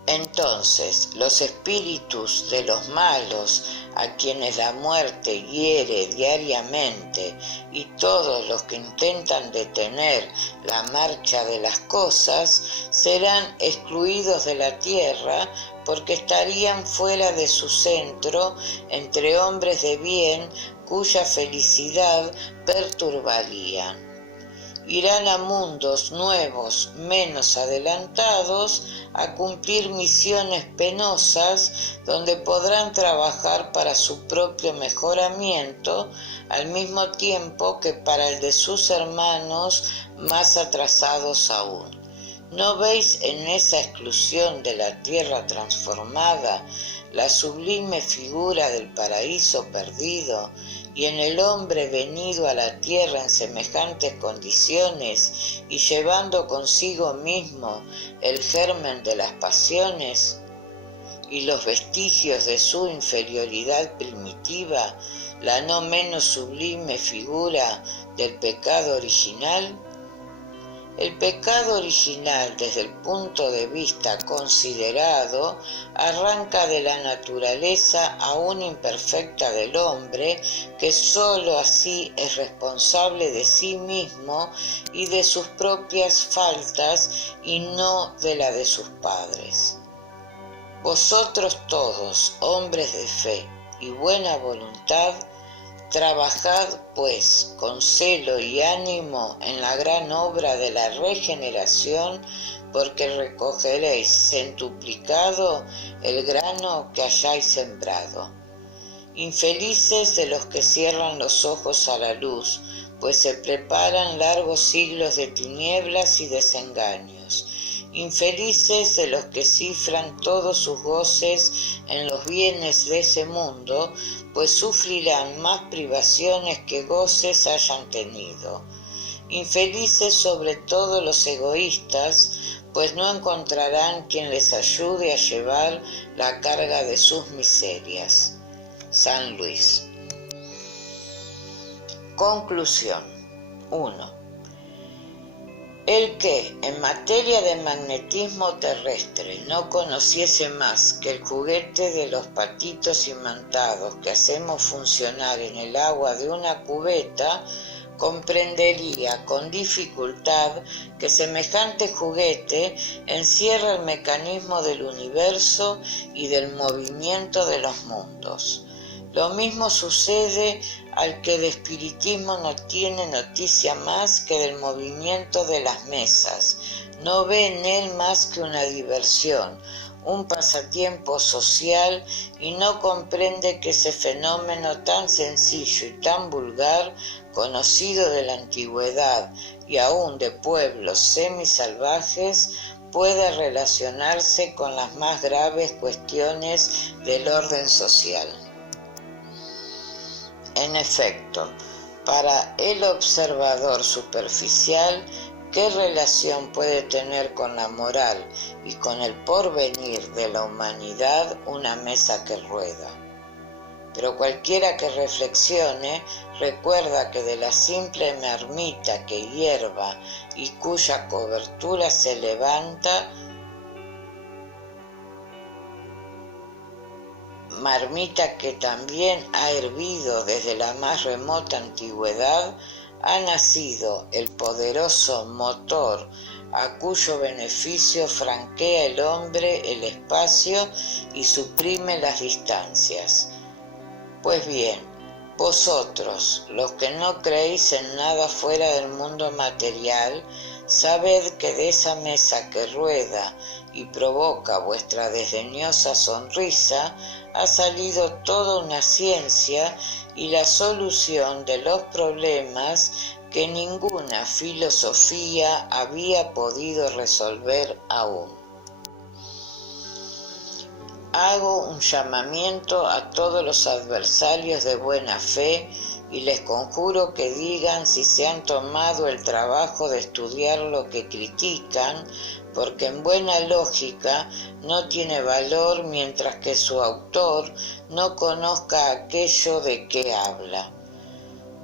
Entonces, los espíritus de los malos, a quienes la muerte hiere diariamente, y todos los que intentan detener la marcha de las cosas, serán excluidos de la tierra porque estarían fuera de su centro entre hombres de bien cuya felicidad perturbarían. Irán a mundos nuevos, menos adelantados, a cumplir misiones penosas donde podrán trabajar para su propio mejoramiento, al mismo tiempo que para el de sus hermanos más atrasados aún. ¿No veis en esa exclusión de la tierra transformada la sublime figura del paraíso perdido, y en el hombre venido a la tierra en semejantes condiciones y llevando consigo mismo el germen de las pasiones y los vestigios de su inferioridad primitiva, la no menos sublime figura del pecado original? El pecado original, desde el punto de vista considerado, arranca de la naturaleza aún imperfecta del hombre, que sólo así es responsable de sí mismo y de sus propias faltas y no de la de sus padres. Vosotros todos, hombres de fe y buena voluntad, trabajad, pues, con celo y ánimo en la gran obra de la regeneración, porque recogeréis centuplicado el grano que hayáis sembrado. Infelices de los que cierran los ojos a la luz, pues se preparan largos siglos de tinieblas y desengaños. Infelices de los que cifran todos sus goces en los bienes de ese mundo, pues sufrirán más privaciones que goces hayan tenido. Infelices sobre todo los egoístas, pues no encontrarán quien les ayude a llevar la carga de sus miserias. San Luis. Conclusión. 1. El que, en materia de magnetismo terrestre, no conociese más que el juguete de los patitos imantados que hacemos funcionar en el agua de una cubeta, comprendería con dificultad que semejante juguete encierra el mecanismo del universo y del movimiento de los mundos. Lo mismo sucede al que de espiritismo no tiene noticia más que del movimiento de las mesas, no ve en él más que una diversión, un pasatiempo social, y no comprende que ese fenómeno tan sencillo y tan vulgar, conocido de la antigüedad y aún de pueblos semisalvajes, puede relacionarse con las más graves cuestiones del orden social. En efecto, para el observador superficial, ¿qué relación puede tener con la moral y con el porvenir de la humanidad una mesa que rueda? Pero cualquiera que reflexione recuerda que de la simple marmita que hierva y cuya cobertura se levanta, marmita que también ha hervido desde la más remota antigüedad, ha nacido el poderoso motor a cuyo beneficio franquea el hombre el espacio y suprime las distancias. Pues bien, vosotros, los que no creéis en nada fuera del mundo material, sabed que de esa mesa que rueda y provoca vuestra desdeñosa sonrisa, ha salido toda una ciencia y la solución de los problemas que ninguna filosofía había podido resolver aún. Hago un llamamiento a todos los adversarios de buena fe y les conjuro que digan si se han tomado el trabajo de estudiar lo que critican, porque en buena lógica no tiene valor mientras que su autor no conozca aquello de que habla.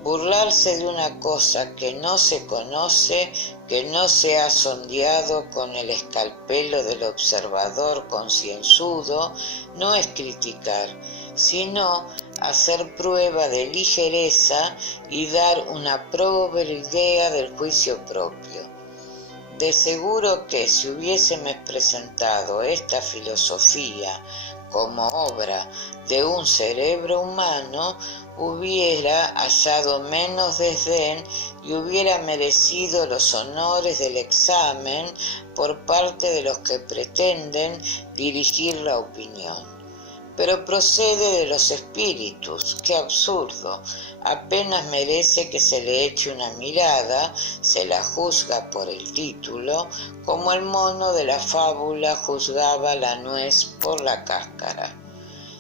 Burlarse de una cosa que no se conoce, que no se ha sondeado con el escalpelo del observador concienzudo, no es criticar, sino hacer prueba de ligereza y dar una pobre idea del juicio propio. De seguro que si hubiésemos presentado esta filosofía como obra de un cerebro humano, hubiera hallado menos desdén y hubiera merecido los honores del examen por parte de los que pretenden dirigir la opinión. Pero procede de los espíritus, qué absurdo, apenas merece que se le eche una mirada, se la juzga por el título, como el mono de la fábula juzgaba la nuez por la cáscara.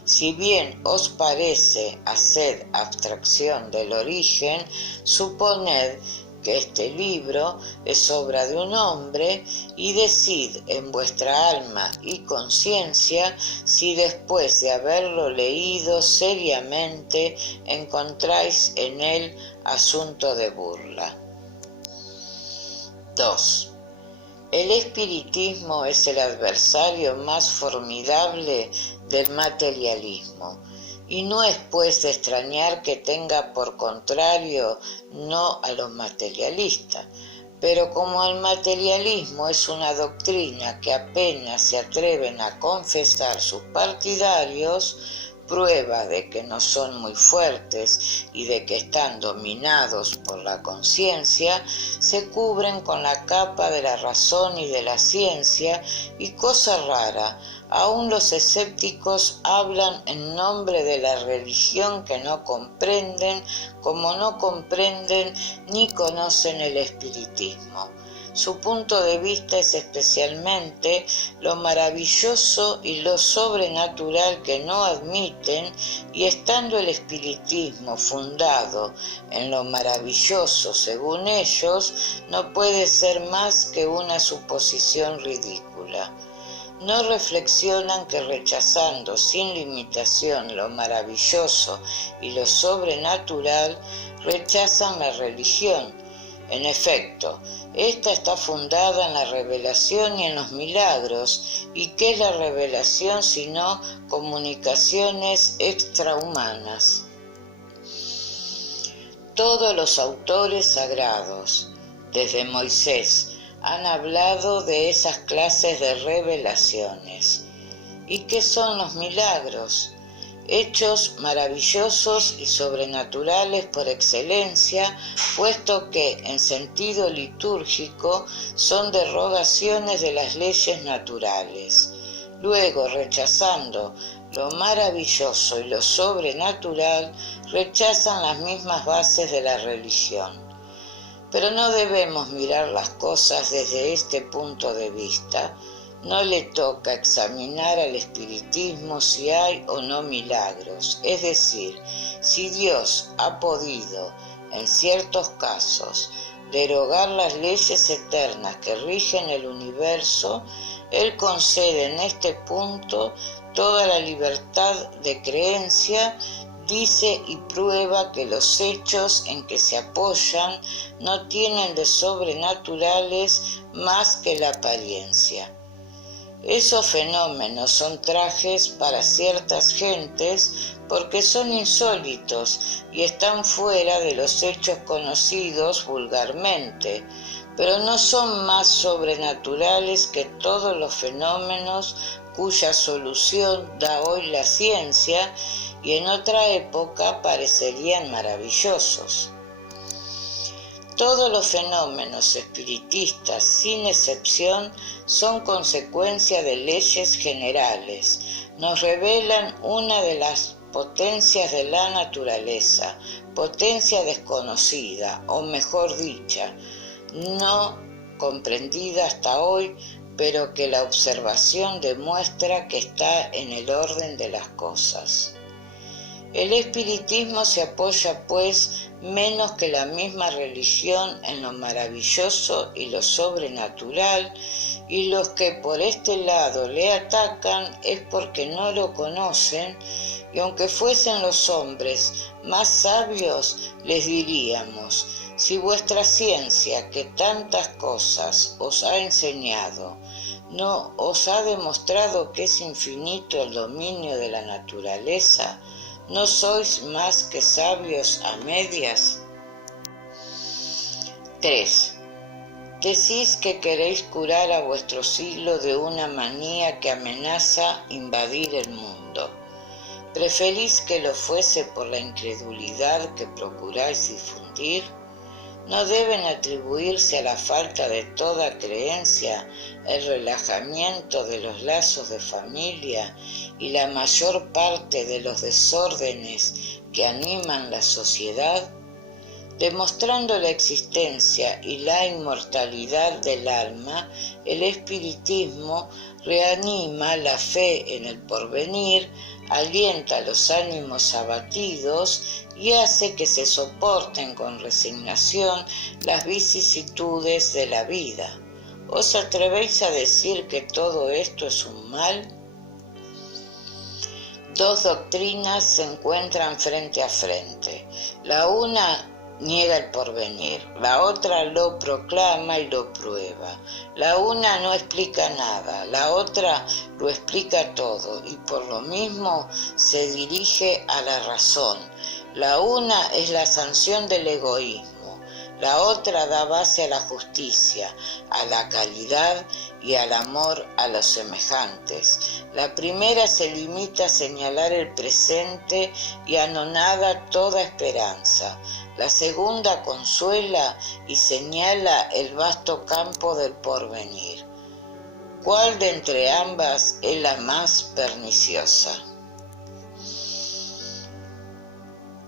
Si bien os parece hacer abstracción del origen, suponed que este libro es obra de un hombre y decid en vuestra alma y conciencia si después de haberlo leído seriamente encontráis en él asunto de burla. 2. El espiritismo es el adversario más formidable del materialismo, y no es pues de extrañar que tenga por contrario no a los materialistas, pero como el materialismo es una doctrina que apenas se atreven a confesar sus partidarios, prueba de que no son muy fuertes y de que están dominados por la conciencia, se cubren con la capa de la razón y de la ciencia, y cosa rara, aún los escépticos hablan en nombre de la religión que no comprenden, como no comprenden ni conocen el espiritismo. Su punto de vista es especialmente lo maravilloso y lo sobrenatural que no admiten, y estando el espiritismo fundado en lo maravilloso según ellos, no puede ser más que una suposición ridícula. No reflexionan que rechazando sin limitación lo maravilloso y lo sobrenatural, rechazan la religión. En efecto, esta está fundada en la revelación y en los milagros, y ¿qué es la revelación sino comunicaciones extrahumanas? Todos los autores sagrados, desde Moisés, han hablado de esas clases de revelaciones. ¿Y qué son los milagros? Hechos maravillosos y sobrenaturales por excelencia, puesto que en sentido litúrgico son derogaciones de las leyes naturales. Luego, rechazando lo maravilloso y lo sobrenatural, rechazan las mismas bases de la religión. Pero no debemos mirar las cosas desde este punto de vista. No le toca examinar al espiritismo si hay o no milagros, es decir, si Dios ha podido, en ciertos casos, derogar las leyes eternas que rigen el universo, Él concede en este punto toda la libertad de creencia, dice y prueba que los hechos en que se apoyan no tienen de sobrenaturales más que la apariencia. Esos fenómenos son trajes para ciertas gentes porque son insólitos y están fuera de los hechos conocidos vulgarmente, pero no son más sobrenaturales que todos los fenómenos cuya solución da hoy la ciencia y en otra época parecerían maravillosos. Todos los fenómenos espiritistas, sin excepción, son consecuencia de leyes generales. Nos revelan una de las potencias de la naturaleza, potencia desconocida, o mejor dicha, no comprendida hasta hoy, pero que la observación demuestra que está en el orden de las cosas. El espiritismo se apoya, pues, menos que la misma religión en lo maravilloso y lo sobrenatural, y los que por este lado le atacan es porque no lo conocen, y aunque fuesen los hombres más sabios, les diríamos: si vuestra ciencia, que tantas cosas os ha enseñado, no os ha demostrado que es infinito el dominio de la naturaleza, ¿no sois más que sabios a medias? 3. Decís que queréis curar a vuestro siglo de una manía que amenaza invadir el mundo. ¿Preferís que lo fuese por la incredulidad que procuráis difundir? ¿No deben atribuirse a la falta de toda creencia el relajamiento de los lazos de familia y la mayor parte de los desórdenes que animan la sociedad? Demostrando la existencia y la inmortalidad del alma, el espiritismo reanima la fe en el porvenir, alienta los ánimos abatidos y hace que se soporten con resignación las vicisitudes de la vida. ¿Os atrevéis a decir que todo esto es un mal? Dos doctrinas se encuentran frente a frente. La una niega el porvenir, la otra lo proclama y lo prueba. La una no explica nada, la otra lo explica todo y por lo mismo se dirige a la razón. La una es la sanción del egoísmo, la otra da base a la justicia, a la caridad y al amor a los semejantes. La primera se limita a señalar el presente y anonada toda esperanza. La segunda consuela y señala el vasto campo del porvenir. ¿Cuál de entre ambas es la más perniciosa?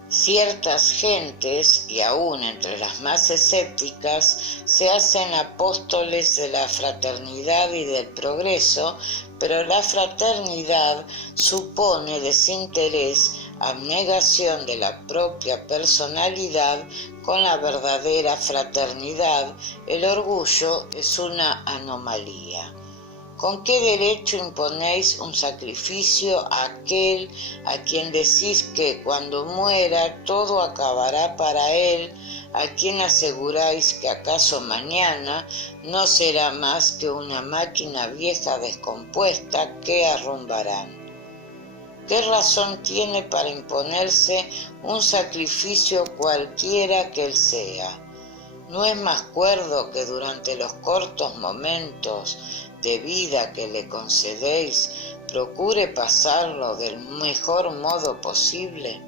Ciertas gentes, y aún entre las más escépticas, se hacen apóstoles de la fraternidad y del progreso, pero la fraternidad supone desinterés, abnegación de la propia personalidad con la verdadera fraternidad. El orgullo es una anomalía. ¿Con qué derecho imponéis un sacrificio a aquel a quien decís que cuando muera todo acabará para él, a quien aseguráis que acaso mañana no será más que una máquina vieja descompuesta que arrumbarán? ¿Qué razón tiene para imponerse un sacrificio cualquiera que él sea? ¿No es más cuerdo que durante los cortos momentos de vida que le concedéis, procure pasarlo del mejor modo posible?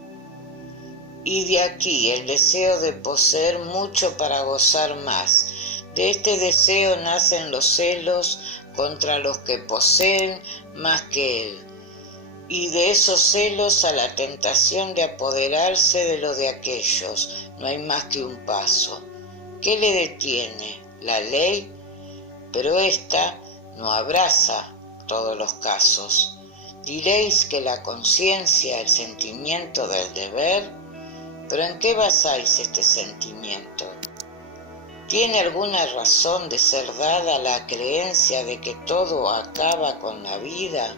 Y de aquí el deseo de poseer mucho para gozar más. De este deseo nacen los celos contra los que poseen más que él. Y de esos celos a la tentación de apoderarse de lo de aquellos, no hay más que un paso. ¿Qué le detiene? ¿La ley? Pero ésta no abraza todos los casos. ¿Diréis que la conciencia, el sentimiento del deber? ¿Pero en qué basáis este sentimiento? ¿Tiene alguna razón de ser dada la creencia de que todo acaba con la vida?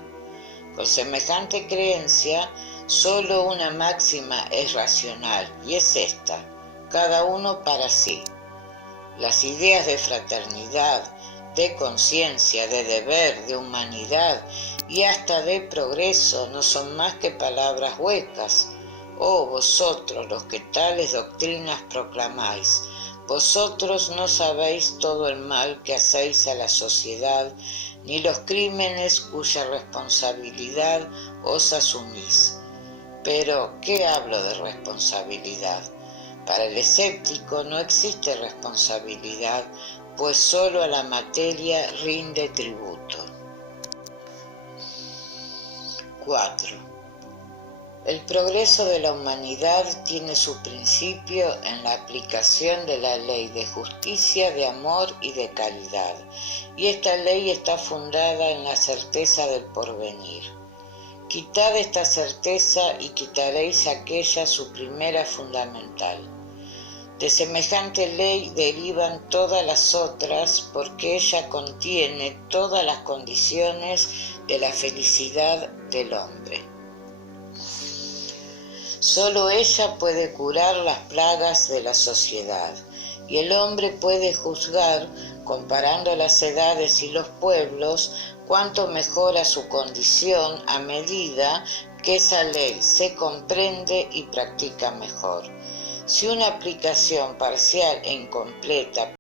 Con semejante creencia, solo una máxima es racional, y es esta: cada uno para sí. Las ideas de fraternidad, de conciencia, de deber, de humanidad y hasta de progreso no son más que palabras huecas. Oh, vosotros los que tales doctrinas proclamáis, vosotros no sabéis todo el mal que hacéis a la sociedad, ni los crímenes cuya responsabilidad os asumís. Pero, ¿qué hablo de responsabilidad? Para el escéptico no existe responsabilidad, pues solo a la materia rinde tributo. 4. El progreso de la humanidad tiene su principio en la aplicación de la ley de justicia, de amor y de caridad, y esta ley está fundada en la certeza del porvenir. Quitad esta certeza y quitaréis aquella su primera fundamental. De semejante ley derivan todas las otras, porque ella contiene todas las condiciones de la felicidad del hombre. Solo ella puede curar las plagas de la sociedad, y el hombre puede juzgar, comparando las edades y los pueblos, cuánto mejora su condición a medida que esa ley se comprende y practica mejor. Si una aplicación parcial e incompleta